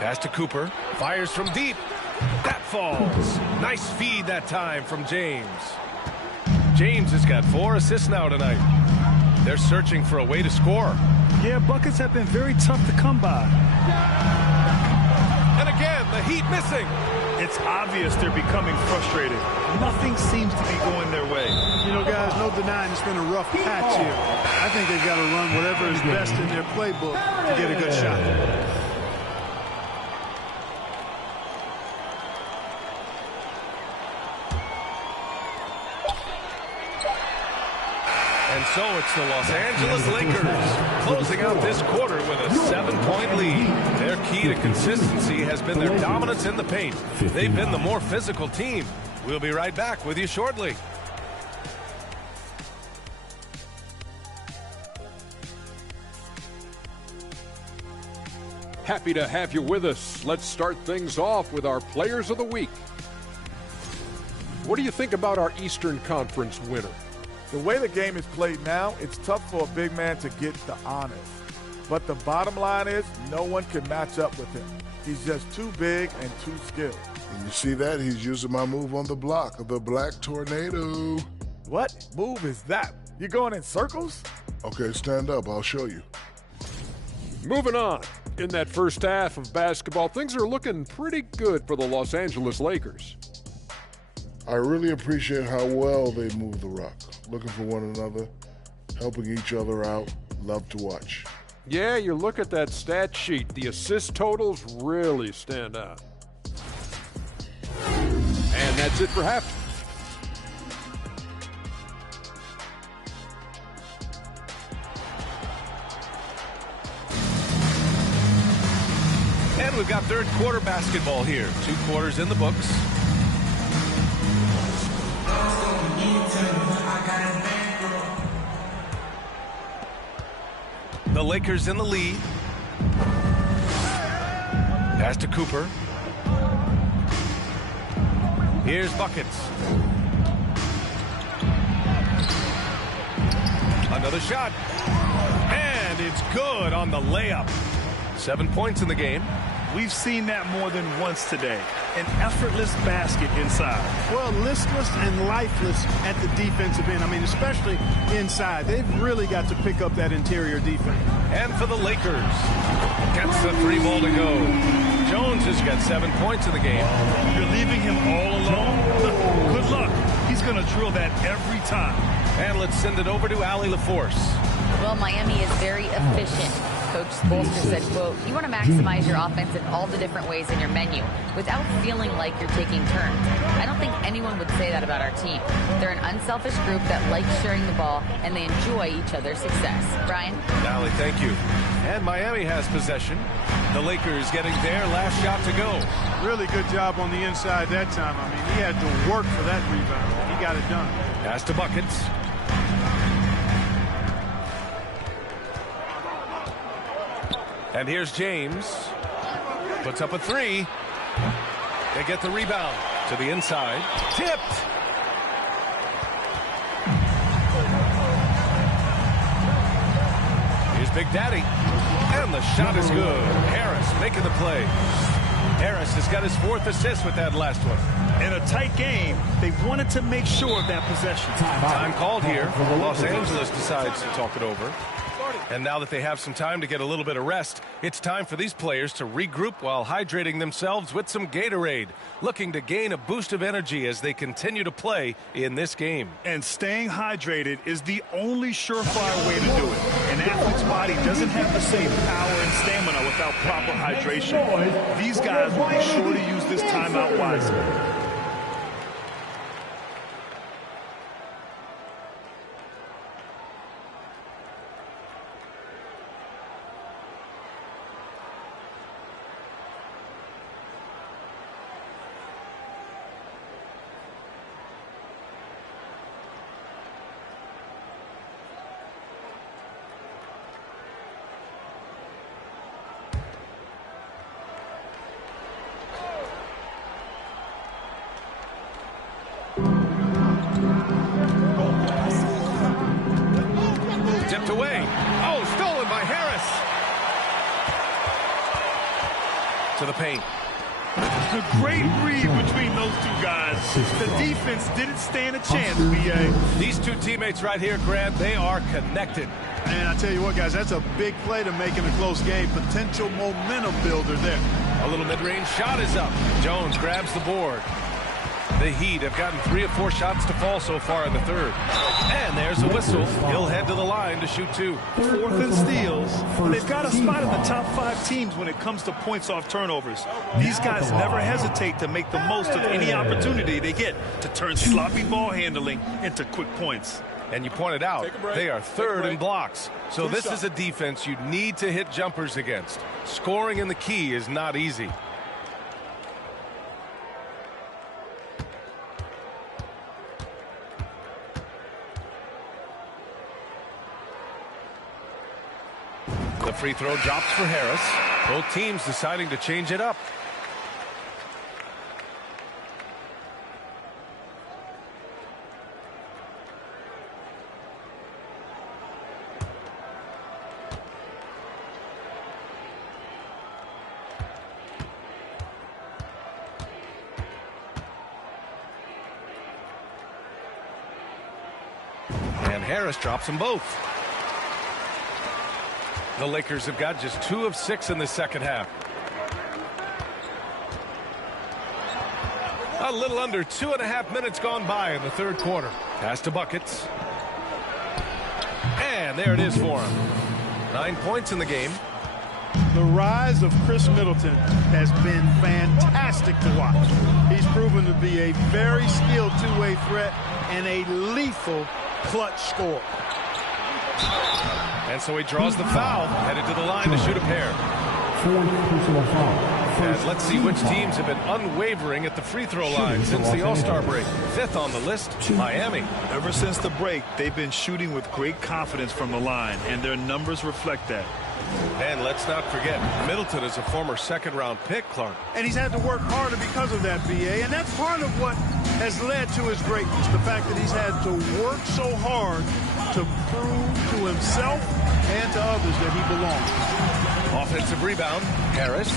Pass to Cooper. Fires from deep. That falls. Nice feed that time from James. James has got 4 assists now tonight. They're searching for a way to score. Yeah, buckets have been very tough to come by. And again, the Heat missing. It's obvious they're becoming frustrated. Nothing seems to be going their way. You know, guys, no denying it's been a rough patch here. I think they've got to run whatever is best in their playbook to get a good shot. And so it's the Los Angeles Lakers closing out this quarter with a 7-point lead. Their key to consistency has been their dominance in the paint. They've been the more physical team. We'll be right back with you shortly. Happy to have you with us. Let's start things off with our Players of the Week. What do you think about our Eastern Conference winner? The way the game is played now, it's tough for a big man to get the honors. But the bottom line is no one can match up with him. He's just too big and too skilled. And you see that? He's using my move on the block, the Black Tornado. What move is that? You going in circles? Okay, stand up. I'll show you. Moving on. In that first half of basketball, things are looking pretty good for the Los Angeles Lakers. I really appreciate how well they move the rock. Looking for one another, helping each other out. Love to watch. Yeah, you look at that stat sheet. The assist totals really stand out. And that's it for half. And we've got third quarter basketball here. 2 quarters in the books. The Lakers in the lead. Pass to Cooper. Here's Buckets. Another shot. And it's good on the layup. 7 points in the game. We've seen that more than once today. An effortless basket inside. Well, listless and lifeless at the defensive end. I mean, especially inside. They've really got to pick up that interior defense. And for the Lakers, gets the 3 ball to go. Jones has got 7 points in the game. You're leaving him all alone? Good luck. He's going to drill that every time. And let's send it over to Allie LaForce. Well, Miami is very efficient. Coach Spoelstra said, quote, you want to maximize your offense in all the different ways in your menu without feeling like you're taking turns. I don't think anyone would say that about our team. They're an unselfish group that likes sharing the ball, and they enjoy each other's success. Brian? Allie, thank you. And Miami has possession. The Lakers getting their last shot to go. Really good job on the inside that time. I mean, he had to work for that rebound. He got it done. Pass to Buckets. And here's James. Puts up a 3. They get the rebound to the inside. Tipped. Here's Big Daddy. And the shot is good. Harris making the play. Harris has got his 4th assist with that last one. In a tight game, they wanted to make sure of that possession. Time called here. Los Angeles decides to talk it over. And now that they have some time to get a little bit of rest, it's time for these players to regroup while hydrating themselves with some Gatorade, looking to gain a boost of energy as they continue to play in this game. And staying hydrated is the only surefire way to do it. An athlete's body doesn't have the same power and stamina without proper hydration. These guys will be sure to use this timeout wisely. Tipped away. Oh, stolen by Harris. To the paint. A great read between those 2 guys. The defense didn't stand a chance, B.A. These 2 teammates right here, Grant, they are connected. And I tell you what, guys, that's a big play to make in a close game. Potential momentum builder there. A little mid-range shot is up. Jones grabs the board. The Heat have gotten 3 of 4 shots to fall so far in the third. And there's a whistle. He'll head to the line to shoot 2. 4th and steals. They've got a spot in the top 5 teams when it comes to points off turnovers. These guys never hesitate to make the most of any opportunity they get to turn sloppy ball handling into quick points. And you pointed out, they are 3rd in blocks. So this is a defense you need to hit jumpers against. Scoring in the key is not easy. The free throw drops for Harris. Both teams deciding to change it up. And Harris drops them both. The Lakers have got just 2 of 6 in the second half. A little under 2.5 minutes gone by in the third quarter. Pass to Buckets. And there it is for him. 9 points in the game. The rise of Chris Middleton has been fantastic to watch. He's proven to be a very skilled two-way threat and a lethal clutch scorer. And so he draws the foul, headed to the line to shoot a pair. And let's see which teams have been unwavering at the free throw line since the All-Star break. 5th on the list, Miami. Ever since the break, they've been shooting with great confidence from the line, and their numbers reflect that. And let's not forget, Middleton is a former second-round pick, Clark. And he's had to work harder because of that, B.A., and that's part of what has led to his greatness, the fact that he's had to work so hard to prove to himself and to others that he belongs. Offensive rebound, Harris.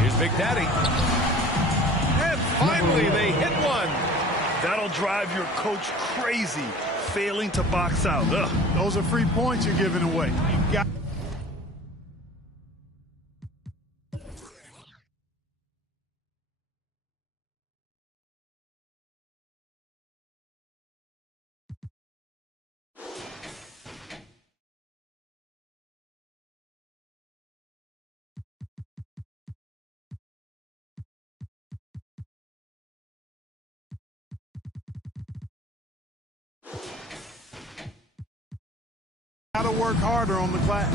Here's Big Daddy. And finally, they hit one. That'll drive your coach crazy, failing to box out. Ugh. Those are free points you're giving away. You got to work harder on the glass.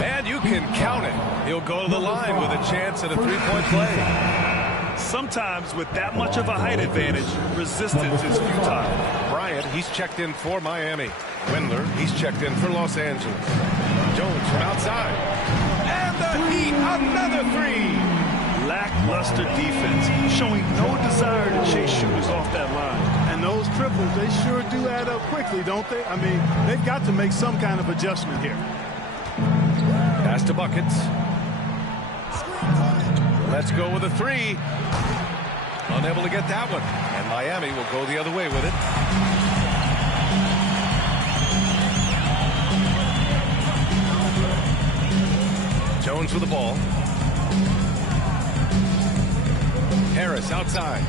And you can count it. He'll go to the line with a chance at a three-point play. Sometimes with that much of a height advantage, resistance is futile. Bryant, he's checked in for Miami. Windler, he's checked in for Los Angeles. Jones from outside. And the Heat, another three. Lackluster defense, showing no desire to chase shooters off that line. And those triples, they sure do add up quickly, don't they? I mean, they've got to make some kind of adjustment here. Pass to Buckets. Let's go with a three. Unable to get that one. And Miami will go the other way with it. Jones with the ball. Harris outside.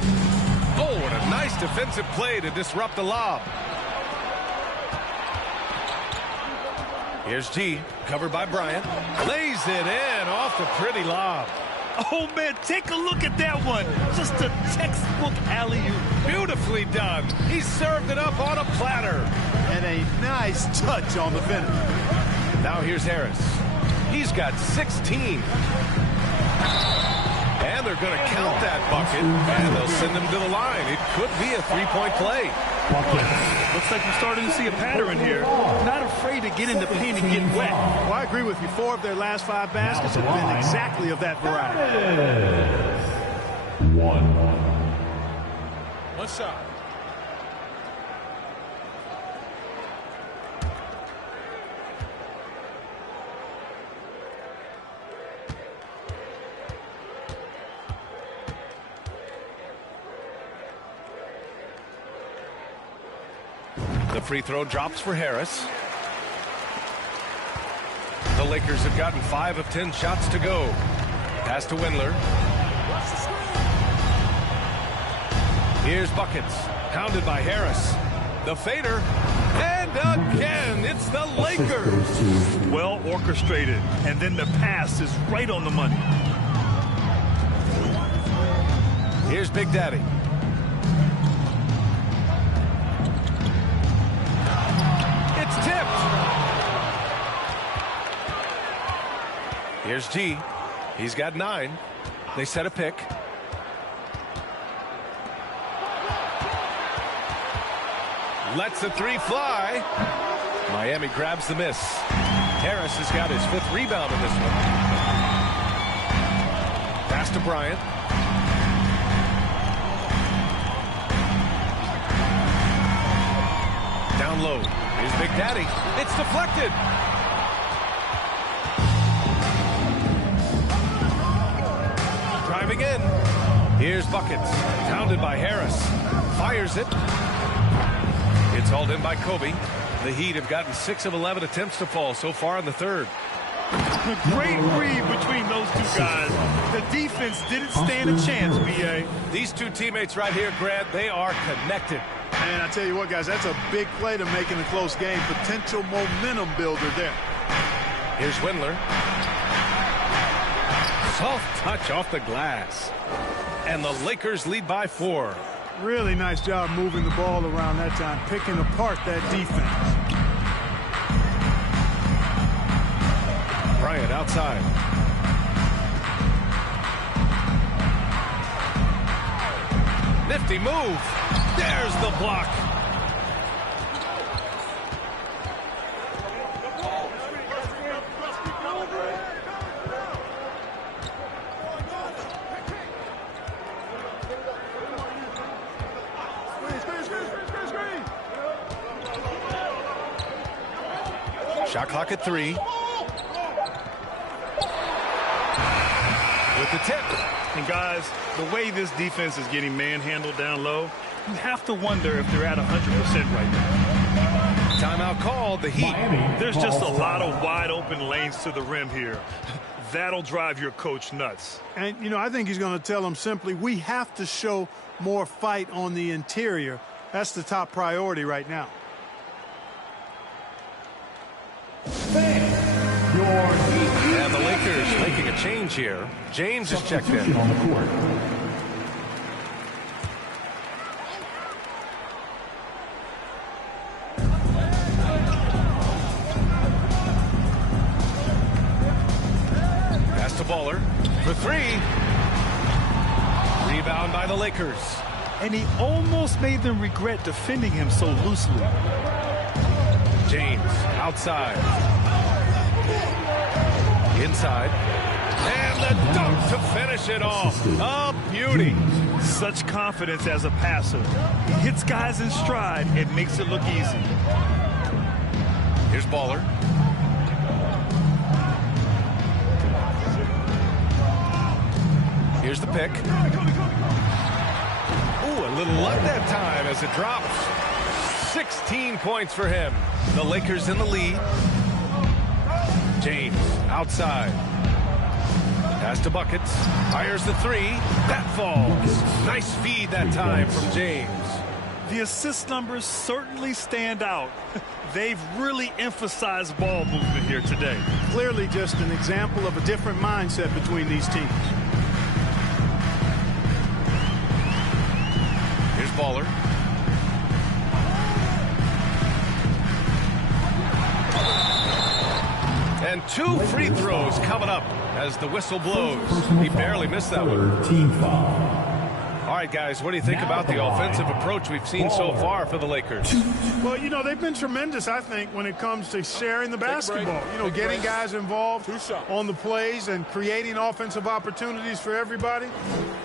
Oh, what a nice defensive play to disrupt the lob. Here's G, covered by Bryant. Lays it in off the pretty lob. Oh, man, take a look at that one. Just a textbook alley-oop. Beautifully done. He served it up on a platter. And a nice touch on the finish. Now here's Harris. He's got 16. And they're going to count that bucket, and they'll send him to the line. It could be a three-point play. Looks like we're starting to see a pattern here. Not afraid to get in the paint and get wet. Well, I agree with you. 4 of their last 5 baskets have been exactly of that variety. One shot. The free throw drops for Harris. The Lakers have gotten 5 of 10 shots to go. Pass to Windler. Here's Buckets. Pounded by Harris. The fader. And again, it's the Lakers. Well orchestrated. And then the pass is right on the money. Here's Big Daddy. It's tipped. Here's G. He's got 9. They set a pick. Lets the three fly. Miami grabs the miss. Harris has got his 5th rebound in this one. Pass to Bryant. Down low. Here's Big Daddy. It's deflected. Driving in. Here's Buckets. Pounded by Harris. Fires it. It's hauled in by Kobe. The Heat have gotten 6 of 11 attempts to fall so far in the 3rd. A great read between those two guys. The defense didn't stand a chance, B.A. These two teammates right here, Grant, they are connected. And I tell you what, guys, that's a big play to make in a close game. Potential momentum builder there. Here's Windler. Soft touch off the glass. And the Lakers lead by 4. Really nice job moving the ball around that time, picking apart that defense. Bryant outside. Nifty move. There's the block. Shot clock at 3. With the tip. And guys, the way this defense is getting manhandled down low, you have to wonder if they're at 100% right now. Timeout called. The Heat. There's just a lot of wide open lanes to the rim here. That'll drive your coach nuts. And, you know, I think he's going to tell them simply, we have to show more fight on the interior. That's the top priority right now. And the Lakers making a change here. James is checked in. On the court. Pass to Baller for 3. Rebound by the Lakers. And he almost made them regret defending him so loosely. James outside. Inside. And the dunk to finish it off. A beauty. Such confidence as a passer. He hits guys in stride and makes it look easy. Here's Baller. Here's the pick. Ooh, a little luck that time as it drops. 16 points for him. The Lakers in the lead. James outside. Pass to Buckets. Fires the 3. That falls. Nice feed that time from James. The assist numbers certainly stand out. They've really emphasized ball movement here today. Clearly just an example of a different mindset between these teams. Here's Baller. And 2 free throws coming up as the whistle blows. He barely missed that one. Team foul. All right, guys, what do you think about the offensive approach we've seen so far for the Lakers? Well, you know, they've been tremendous, I think, when it comes to sharing the basketball. You know, getting guys involved on the plays and creating offensive opportunities for everybody.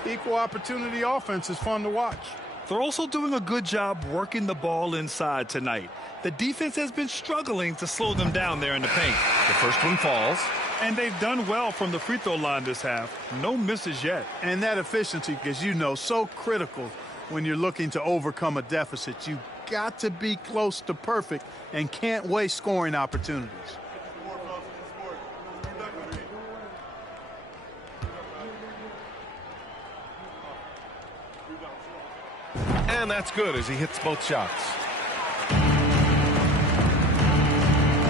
Equal opportunity offense is fun to watch. They're also doing a good job working the ball inside tonight. The defense has been struggling to slow them down there in the paint. The first one falls. And they've done well from the free throw line this half. No misses yet. And that efficiency, as you know, so critical when you're looking to overcome a deficit. You've got to be close to perfect and can't waste scoring opportunities. And that's good as he hits both shots.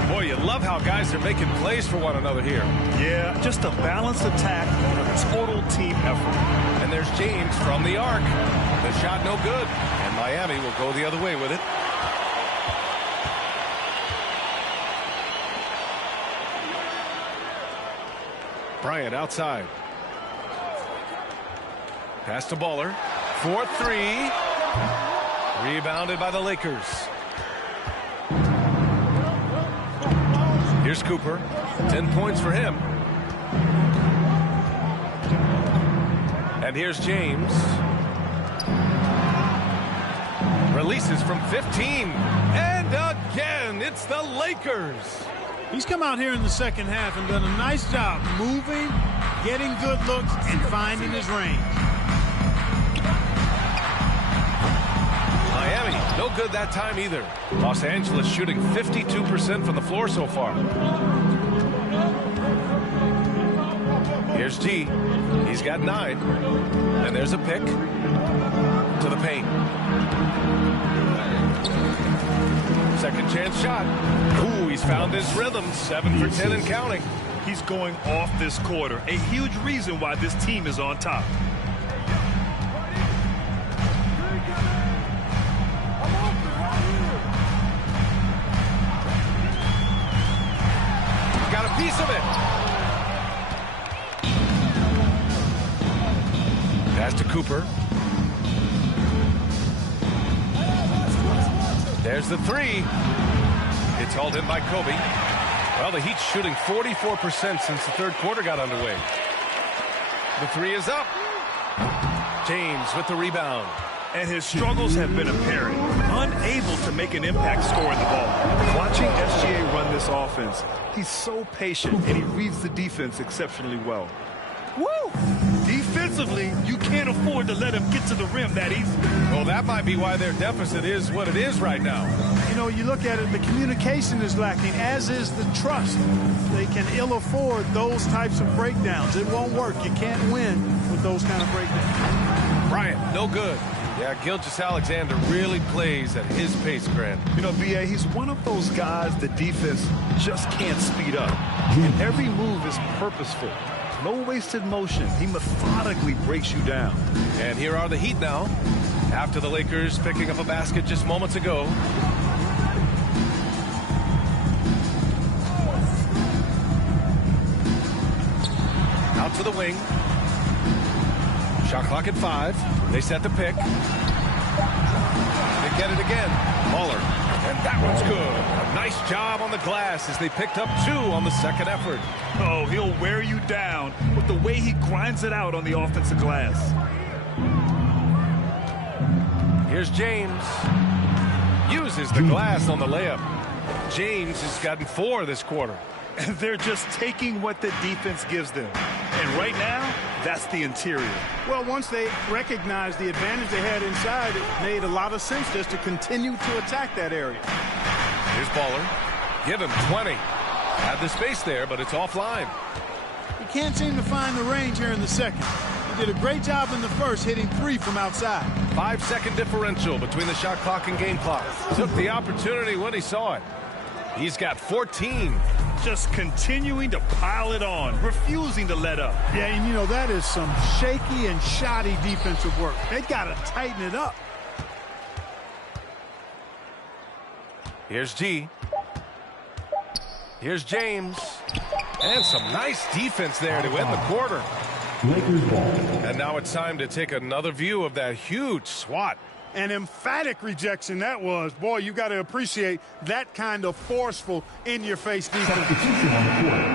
Boy, you love how guys are making plays for one another here. Yeah, just a balanced attack and a total team effort. And there's James from the arc. The shot no good. And Miami will go the other way with it. Bryant outside. Pass to Baller. 4-3. Rebounded by the Lakers. Here's Here's Cooper. 10 points for him. And here's James. Releases from 15. And again, it's the Lakers. He's come out here in the second half and done a nice job moving, getting good looks, and finding his range. Miami, no good that time either. Los Angeles shooting 52% from the floor so far. Here's G. He's got 9. And there's a pick to the paint. Second chance shot. Ooh, he's found his rhythm. 7 for 10 and counting. He's going off this quarter. A huge reason why this team is on top. Got a piece of it. Pass to Cooper. There's the 3. It's hauled in by Kobe. Well, the Heat's shooting 44% since the third quarter got underway. The 3 is up. James with the rebound. And his struggles have been apparent. Unable to make an impact scoring the ball. Watching SGA run this offense, he's so patient and he reads the defense exceptionally well. Woo! Defensively, you can't afford to let him get to the rim that easy. Well, that might be why their deficit is what it is right now. You know, you look at it, the communication is lacking, as is the trust. They can ill afford those types of breakdowns. It won't work. You can't win with those kind of breakdowns. Bryant, no good. Yeah, Gilgeous-Alexander really plays at his pace, Grant. You know, B.A., he's one of those guys the defense just can't speed up. And every move is purposeful. No wasted motion. He methodically breaks you down. And here are the Heat now. After the Lakers picking up a basket just moments ago. Out to the wing. Shot clock at 5. They set the pick. They get it again. Baller. And that one's good. A nice job on the glass as they picked up 2 on the second effort. Oh, he'll wear you down with the way he grinds it out on the offensive glass. Here's James. Uses the glass on the layup. James has gotten 4 this quarter. And they're just taking what the defense gives them. And right now, that's the interior. Well, once they recognized the advantage they had inside, it made a lot of sense just to continue to attack that area. Here's Baller. Give him 20. Had the space there, but it's offline. He can't seem to find the range here in the second. He did a great job in the first, hitting 3 from outside. 5-second differential between the shot clock and game clock. Took the opportunity when he saw it. He's got 14. Just continuing to pile it on, refusing to let up. Yeah, and you know, that is some shaky and shoddy defensive work. They got to tighten it up. Here's G. Here's James. And some nice defense there to end the quarter. Lakers ball. And now it's time to take another view of that huge swat. An emphatic rejection that was. Boy, you got to appreciate that kind of forceful, in-your-face defense. Substitution on the court.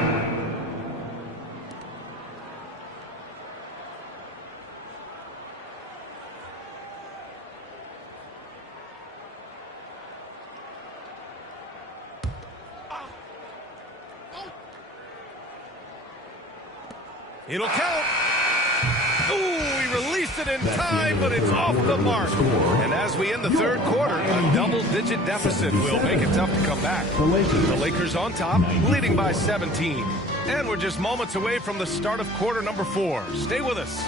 It'll count. Ooh, he released it in time, but it's off the mark. And as we end the third quarter, a double-digit deficit will make it tough to come back. The Lakers on top, leading by 17. And we're just moments away from the start of quarter number 4. Stay with us.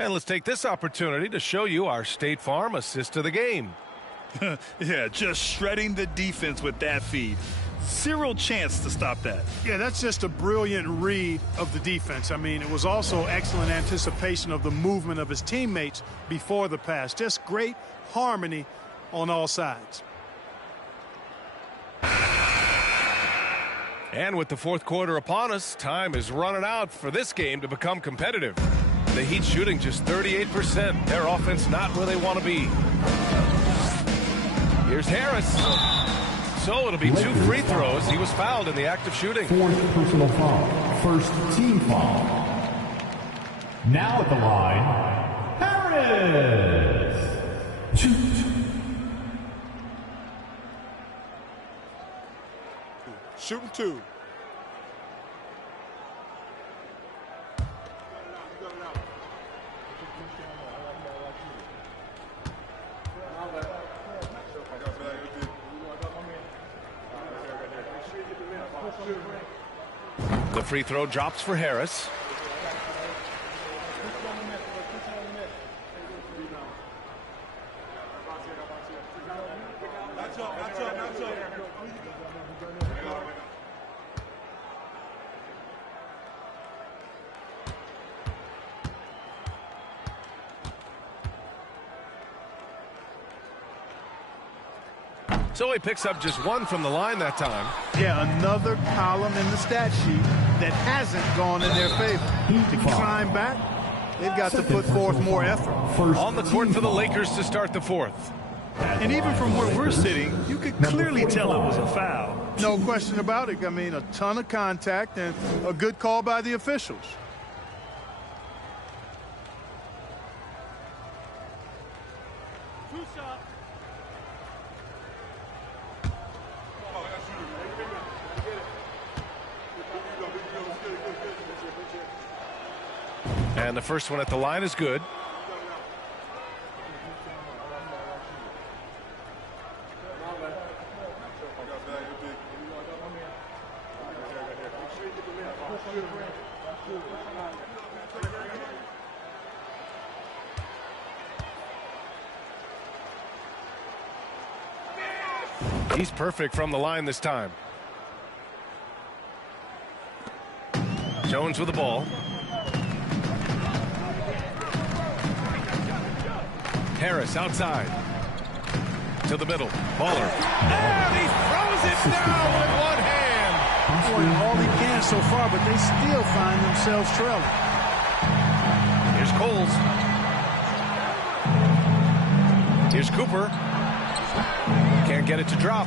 And let's take this opportunity to show you our State Farm assist to the game. Yeah, just shredding the defense with that feed. Zero chance to stop that. Yeah, that's just a brilliant read of the defense. I mean, it was also excellent anticipation of the movement of his teammates before the pass. Just great harmony on all sides. And with the fourth quarter upon us, time is running out for this game to become competitive. The Heat shooting just 38%. Their offense not where they want to be. Here's Harris. So it'll be 2 free throws. He was fouled in the act of shooting. 4th personal foul. 1st team foul. Now at the line, Harris. 2. Shooting 2. The free throw drops for Harris. So he picks up just 1 from the line that time. Yeah, another column in the stat sheet that hasn't gone in their favor. To climb back, they've got to put forth more effort. On the court for the Lakers to start the 4th. And even from where we're sitting, you could clearly tell it was a foul. No question about it. I mean, a ton of contact and a good call by the officials. And the first one at the line is good. He's perfect from the line this time. Jones with the ball. Harris outside. To the middle. Baller. And he throws it down with one hand. Doing all he can so far, but they still find themselves trailing. Here's Coles. Here's Cooper. Can't get it to drop.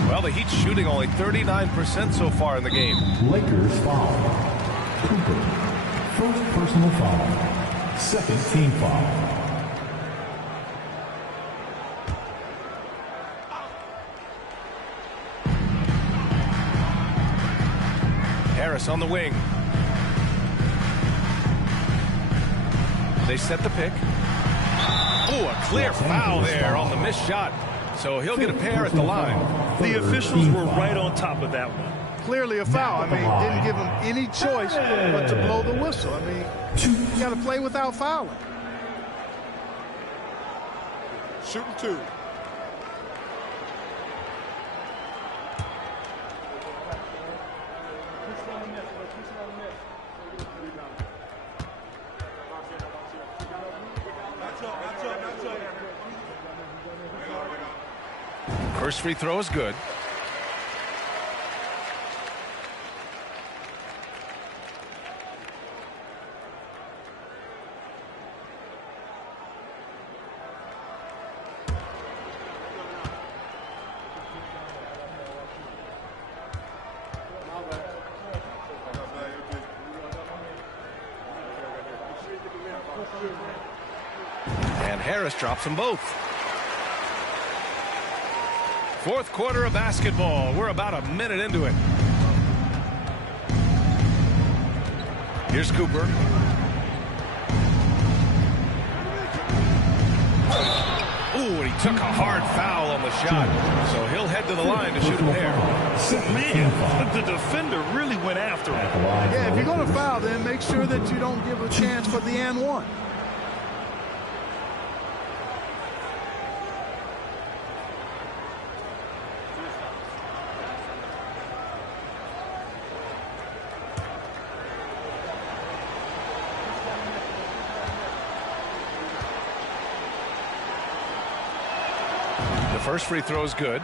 Well, the Heat's shooting only 39% so far in the game. Lakers foul. Cooper. 1st personal foul. 2nd team foul. Harris on the wing. They set the pick. Oh, a clear foul there on the missed shot. So he'll get a pair at the line. The officials were right on top of that one. Clearly a foul. I mean, didn't give him any choice but to blow the whistle. I mean, you got to play without fouling. Shooting 2. First free throw is good. And Harris drops them both. 4th quarter of basketball. We're about a minute into it. Here's Cooper. Ooh, and he took a hard foul on the shot. So he'll head to the line to shoot a pair. Man, the defender really went after him. Yeah, if you're going to foul, then make sure that you don't give a chance for the and one. The first free throw is good.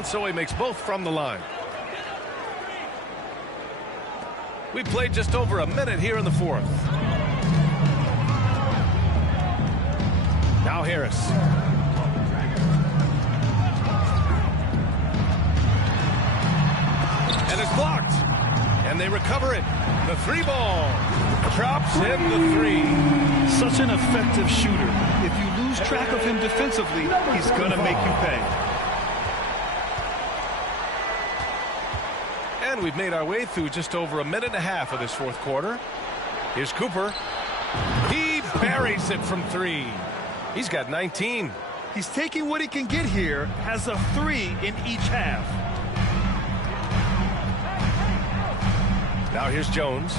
And so he makes both from the line. We played just over a minute here in the fourth. Now Harris. And it's blocked. And they recover it. The three ball. Drops in the three. Such an effective shooter. If you lose track of him defensively, he's going to make you pay. And we've made our way through just over a minute and a half of this fourth quarter. Here's Cooper. He buries it from three. He's got 19. He's taking what he can get here, has a 3 in each half. Now here's Jones.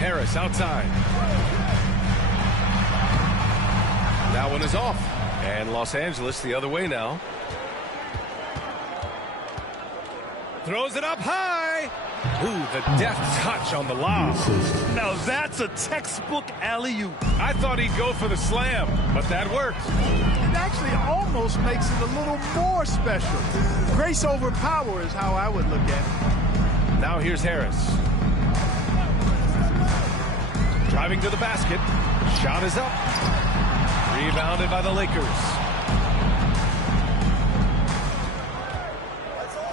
Harris outside. That one is off. And Los Angeles the other way now. Throws it up high. Ooh, the deft touch on the lob. Now that's a textbook alley-oop. I thought he'd go for the slam, but that worked. It actually almost makes it a little more special. Grace over power is how I would look at it. Now here's Harris. Driving to the basket. Shot is up. Rebounded by the Lakers.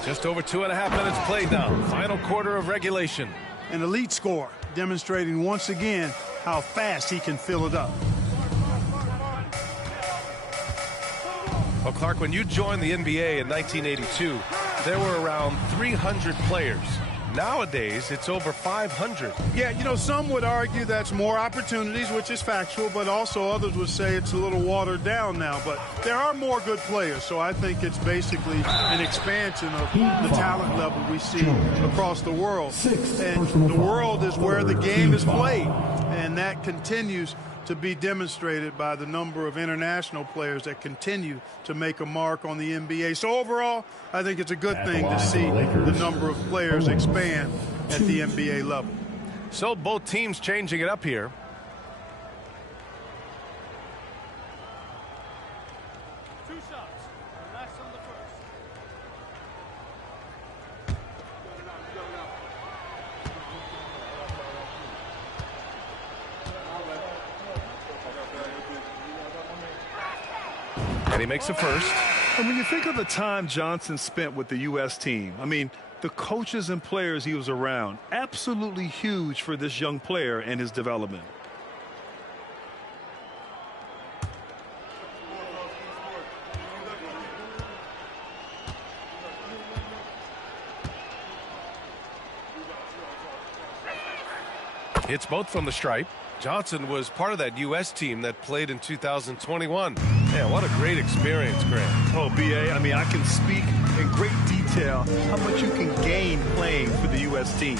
Just over 2.5 minutes played now. Final quarter of regulation. An elite scorer, demonstrating once again how fast he can fill it up. Well, Clark, when you joined the NBA in 1982, there were around 300 players. Nowadays, it's over 500. Yeah, you know, some would argue that's more opportunities, which is factual, but also others would say it's a little watered down now. But there are more good players, so I think it's basically an expansion of the talent level we see across the world. And the world is where the game is played, and that continues to be demonstrated by the number of international players that continue to make a mark on the NBA. So overall, I think it's a good thing to see the number of players expand at the NBA level. So both teams changing it up here. Two shots. Last on the first. And he makes a first. And when you think of the time Johnson spent with the U.S. team, I mean, the coaches and players he was around, absolutely huge for this young player and his development. It's both from the stripe. Johnson was part of that U.S. team that played in 2021. Man, what a great experience, Grant. Oh, B.A., I mean, I can speak in great detail how much you can gain playing for the U.S. team.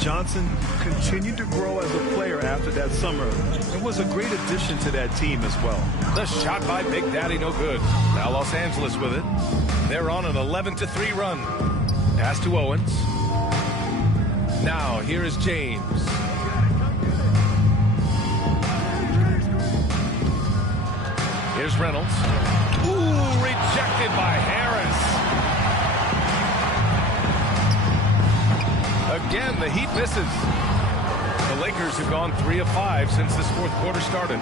Johnson continued to grow as a player after that summer and was a great addition to that team as well. The shot by Big Daddy, no good. Now Los Angeles with it. They're on an 11-3 run. Pass to Owens. Now here is James. Here's Reynolds. Ooh, rejected by Harris. Again, the Heat misses. The Lakers have gone 3 of 5 since this fourth quarter started.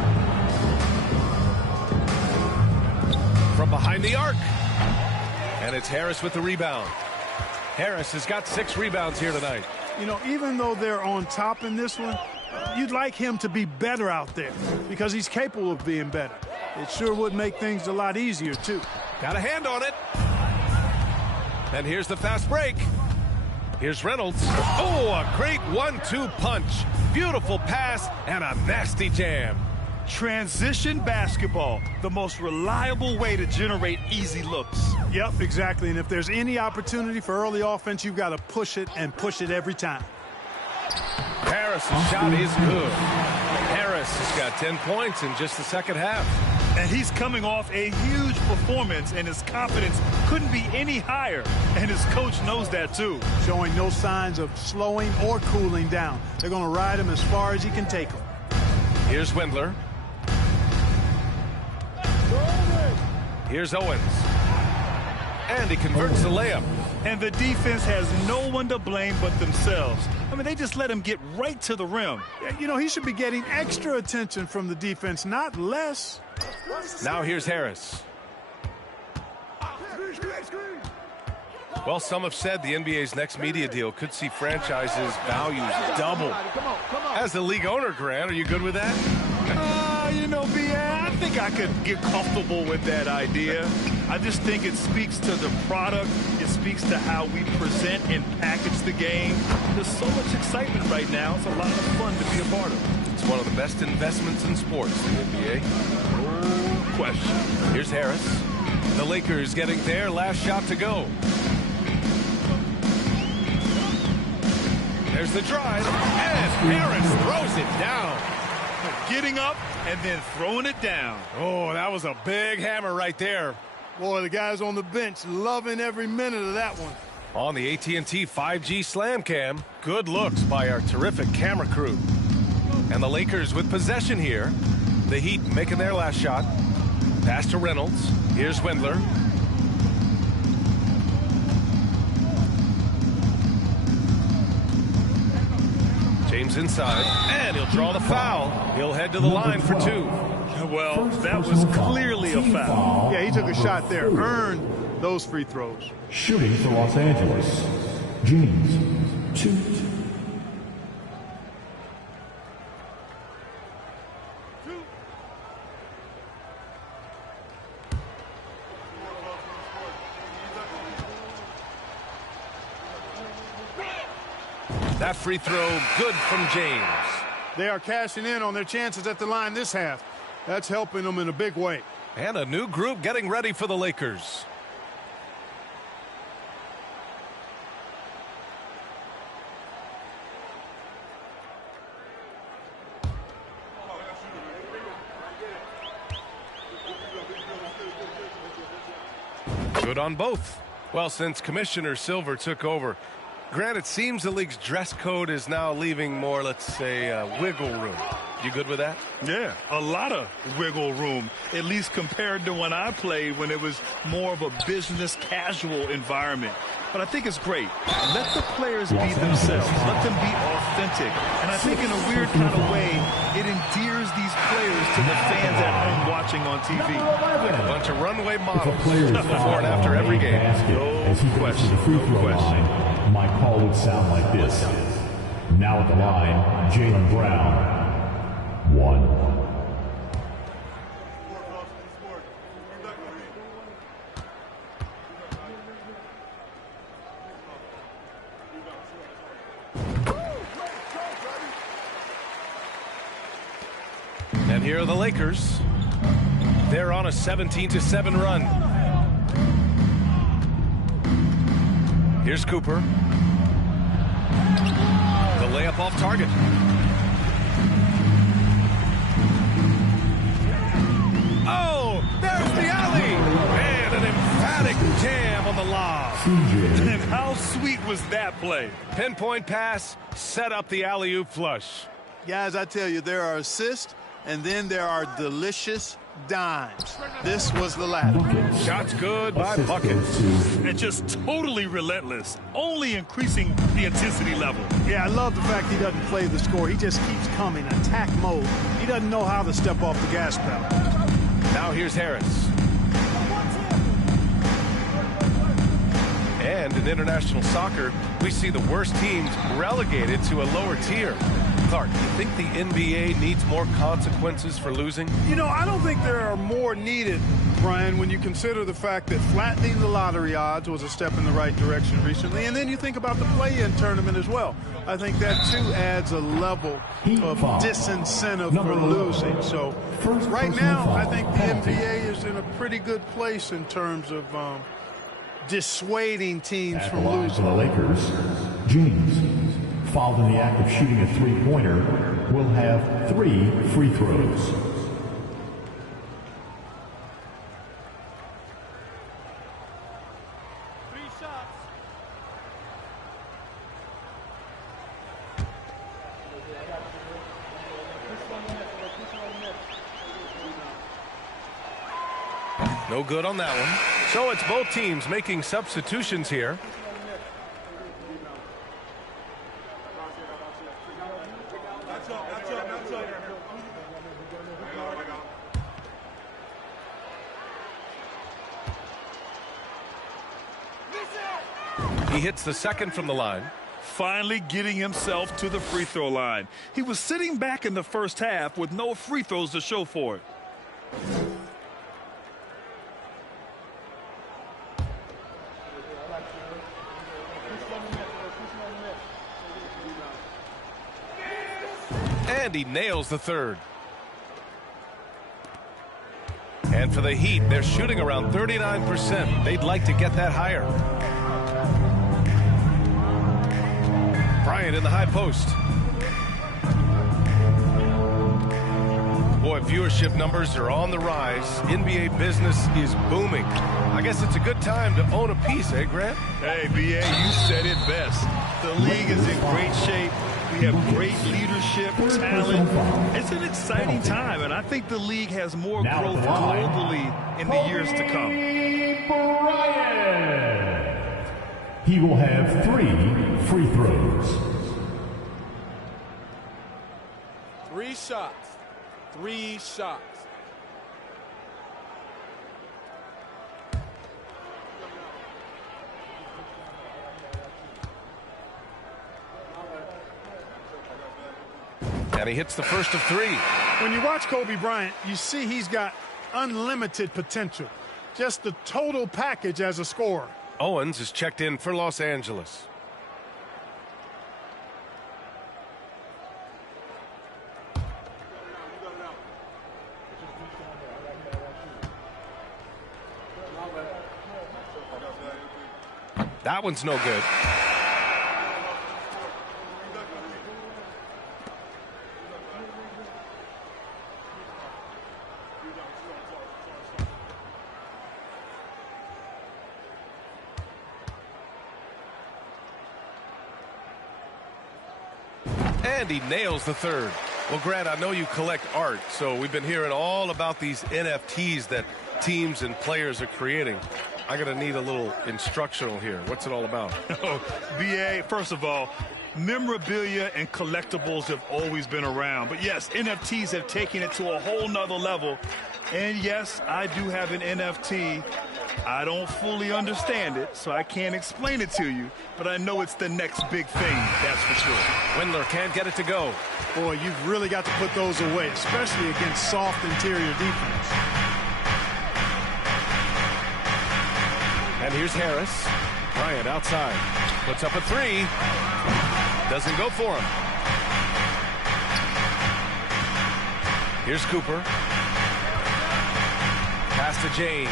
From behind the arc. And it's Harris with the rebound. Harris has got 6 rebounds here tonight. You know, even though they're on top in this one, you'd like him to be better out there because he's capable of being better. It sure would make things a lot easier, too. Got a hand on it. And here's the fast break. Here's Reynolds. Oh, a great 1-2 punch. Beautiful pass and a nasty jam. Transition basketball, the most reliable way to generate easy looks. Yep, exactly. And if there's any opportunity for early offense, you've got to push it and push it every time. Harris' shot is good. Harris has got 10 points in just the second half. And he's coming off a huge performance, and his confidence couldn't be any higher. And his coach knows that, too. Showing no signs of slowing or cooling down. They're going to ride him as far as he can take him. Here's Windler. Here's Owens. And he converts the layup. And the defense has no one to blame but themselves. I mean, they just let him get right to the rim. You know, he should be getting extra attention from the defense, not less. Now here's Harris. Well, some have said the NBA's next media deal could see franchises' values double. As the league owner, Grant, are you good with that? You know, I think I could get comfortable with that idea. I just think it speaks to the product. It speaks to how we present and package the game. There's so much excitement right now. It's a lot of fun to be a part of. It's one of the best investments in sports, the NBA. No question. Here's Harris. The Lakers getting their last shot to go. There's the drive, and Harris throws it down. Getting up and then throwing it down. Oh, that was a big hammer right there. Boy, the guys on the bench loving every minute of that one. On the AT&T 5G Slam Cam, good looks by our terrific camera crew. And the Lakers with possession here. The Heat making their last shot. Pass to Reynolds. Here's Wendler. James inside, and he'll draw the foul. He'll head to the line for two. Well, that was clearly a foul. Yeah, he took a shot there, earned those free throws. Shooting for Los Angeles, James, 2. That free throw good from James. They are cashing in on their chances at the line this half. That's helping them in a big way. And a new group getting ready for the Lakers. Good on both. Well, since Commissioner Silver took over, Grant, it seems the league's dress code is now leaving more, let's say, wiggle room. You good with that? Yeah, a lot of wiggle room, at least compared to when I played, when it was more of a business casual environment. But I think it's great. Let the players be themselves. Let them be authentic. And I think in a weird kind of way, it endears these players to the fans at home watching on TV. Like a bunch of runway models before and after every game. As he goes to the free throw line, my call would sound like this. Now at the line, Jaylen Brown. 1. And here are the Lakers. They're on a 17-7 run. Here's Cooper. The layup off target. Oh, there's the alley. And an emphatic jam on the lob. And how sweet was that play? Pinpoint pass, set up the alley-oop flush. Guys, I tell you, there are assists, and then there are delicious dimes. This was the latter. Shots good by buckets. And just totally relentless, only increasing the intensity level. Yeah, I love the fact he doesn't play the score. He just keeps coming, attack mode. He doesn't know how to step off the gas pedal. Now here's Harris. And in international soccer, we see the worst teams relegated to a lower tier. Clark, do you think the NBA needs more consequences for losing? You know, I don't think there are more needed, Brian, when you consider the fact that flattening the lottery odds was a step in the right direction recently. And then you think about the play-in tournament as well. I think that, too, adds a level of disincentive for losing. So right now, I think the NBA is in a pretty good place in terms of dissuading teams from losing. The Lakers, James, fouled in the act of shooting a three-pointer, will have 3 free throws. No good on that one. So it's both teams making substitutions here. He hits the second from the line. Finally getting himself to the free throw line. He was sitting back in the first half with no free throws to show for it. And he nails the third. And for the Heat, they're shooting around 39%. They'd like to get that higher. Bryant in the high post. Boy, viewership numbers are on the rise. NBA business is booming. I guess it's a good time to own a piece, eh, Grant? Hey, B.A., you said it best. The league is in great shape. We have great leadership, talent. It's an exciting time, and I think the league has more growth globally in the years to come. He will have 3 free throws. 3 shots. 3 shots. And he hits the first of 3. When you watch Kobe Bryant, you see he's got unlimited potential. Just the total package as a scorer. Owens is checked in for Los Angeles. That one's no good. And he nails the third. Well, Grant, I know you collect art, so we've been hearing all about these NFTs that teams and players are creating. I'm going to need a little instructional here. What's it all about? B.A., first of all, memorabilia and collectibles have always been around. But, yes, NFTs have taken it to a whole nother level. And, yes, I do have an NFT. I don't fully understand it, so I can't explain it to you. But I know it's the next big thing, that's for sure. Windler can't get it to go. Boy, you've really got to put those away, especially against soft interior defense. And here's Harris. Bryant outside. Puts up a 3. Doesn't go for him. Here's Cooper. Pass to James.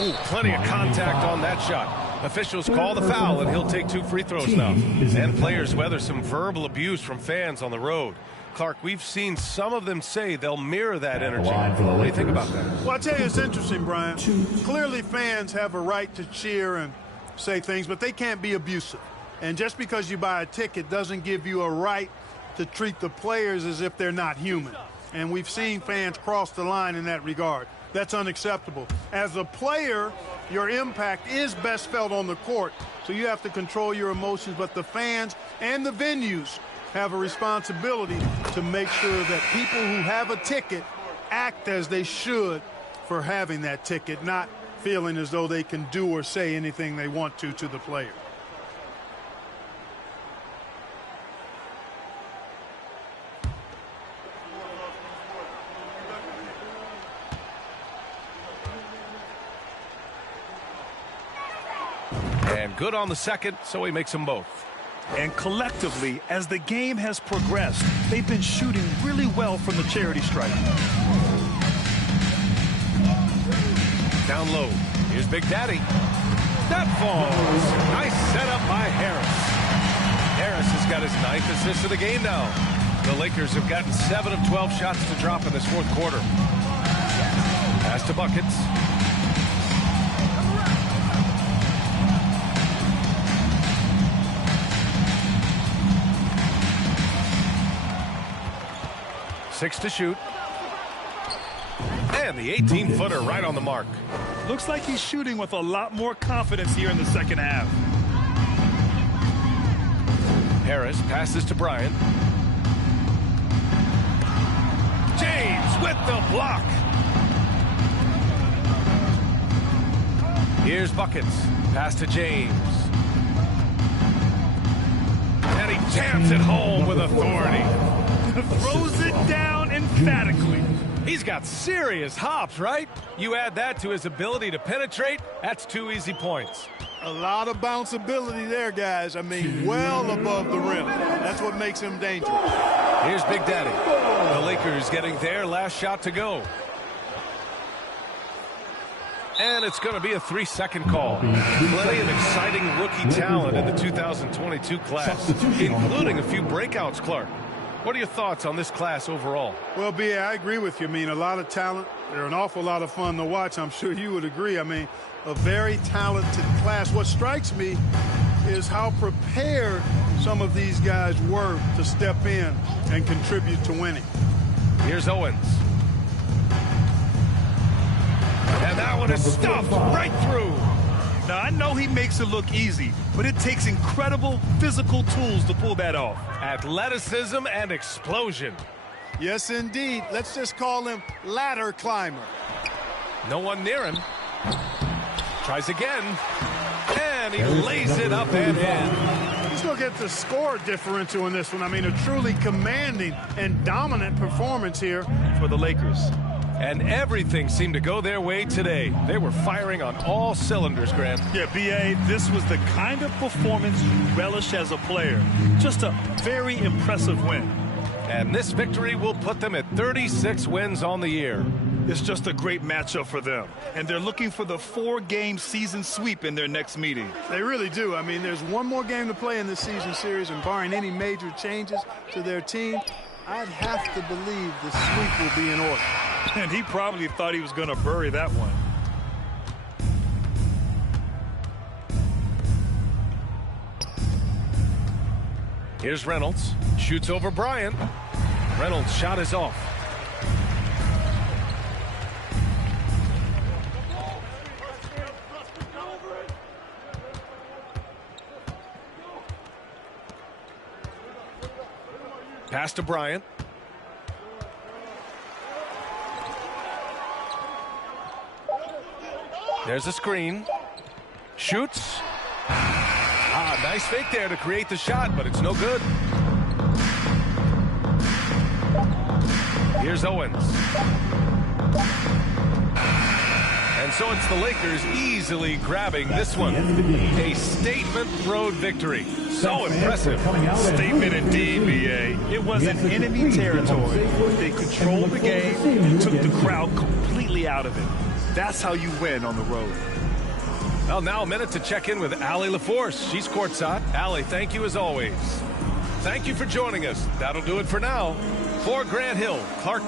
Oh, plenty of contact on that shot. Officials call the foul, and he'll take 2 free throws now. And players weather some verbal abuse from fans on the road. Clark, we've seen some of them say they'll mirror that energy. What do you think about that? Well, I tell you, it's interesting, Brian. Clearly, fans have a right to cheer and say things, but they can't be abusive. And just because you buy a ticket doesn't give you a right to treat the players as if they're not human. And we've seen fans cross the line in that regard. That's unacceptable. As a player, your impact is best felt on the court, so you have to control your emotions, but the fans and the venues have a responsibility to make sure that people who have a ticket act as they should for having that ticket, not feeling as though they can do or say anything they want to the player. And good on the second, so he makes them both. And collectively, as the game has progressed, they've been shooting really well from the charity stripe. Down low. Here's Big Daddy. That falls. Nice setup by Harris. Harris has got his 9th assist of the game now. The Lakers have gotten 7 of 12 shots to drop in this 4th quarter. Pass to buckets. Six to shoot. And the 18-footer right on the mark. Looks like he's shooting with a lot more confidence here in the second half. Harris passes to Bryant. James with the block. Here's Buckets. Pass to James. And he jams it home with authority. Throws it down emphatically. He's got serious hops, right? You add that to his ability to penetrate, that's 2 easy points. A lot of bounceability there, guys. I mean, well above the rim. That's what makes him dangerous. Here's Big Daddy. The Lakers getting their last shot to go. And it's going to be a 3-second call. Plenty of exciting rookie talent in the 2022 class, including a few breakouts, Clark. What are your thoughts on this class overall? Well, B.A., I agree with you. I mean, a lot of talent. They're an awful lot of fun to watch. I'm sure you would agree. I mean, a very talented class. What strikes me is how prepared some of these guys were to step in and contribute to winning. Here's Owens. And that one is stuffed right through. Now, I know he makes it look easy, but it takes incredible physical tools to pull that off. Athleticism and explosion. Yes, indeed. Let's just call him ladder climber. No one near him. Tries again. And he lays it up and in. Let's look at the score differential in this one. I mean, a truly commanding and dominant performance here for the Lakers. And everything seemed to go their way today. They were firing on all cylinders, Graham. Yeah, B.A., this was the kind of performance you relish as a player. Just a very impressive win. And this victory will put them at 36 wins on the year. It's just a great matchup for them. And they're looking for the 4-game season sweep in their next meeting. They really do. I mean, there's one more game to play in this season series, and barring any major changes to their team, I'd have to believe the sweep will be in order. And he probably thought he was going to bury that one. Here's Reynolds. Shoots over Bryant. Reynolds' shot is off. Pass to Bryant. There's a screen. Shoots. Nice fake there to create the shot, but it's no good. Here's Owens. And so it's the Lakers easily grabbing this one. A statement road victory. So impressive. Statement indeed, B.A. It was in enemy territory. They controlled the game and took the crowd completely out of it. That's how you win on the road. Well, now a minute to check in with Allie LaForce. She's courtside. Allie, thank you as always. Thank you for joining us. That'll do it for now. For Grant Hill, Clark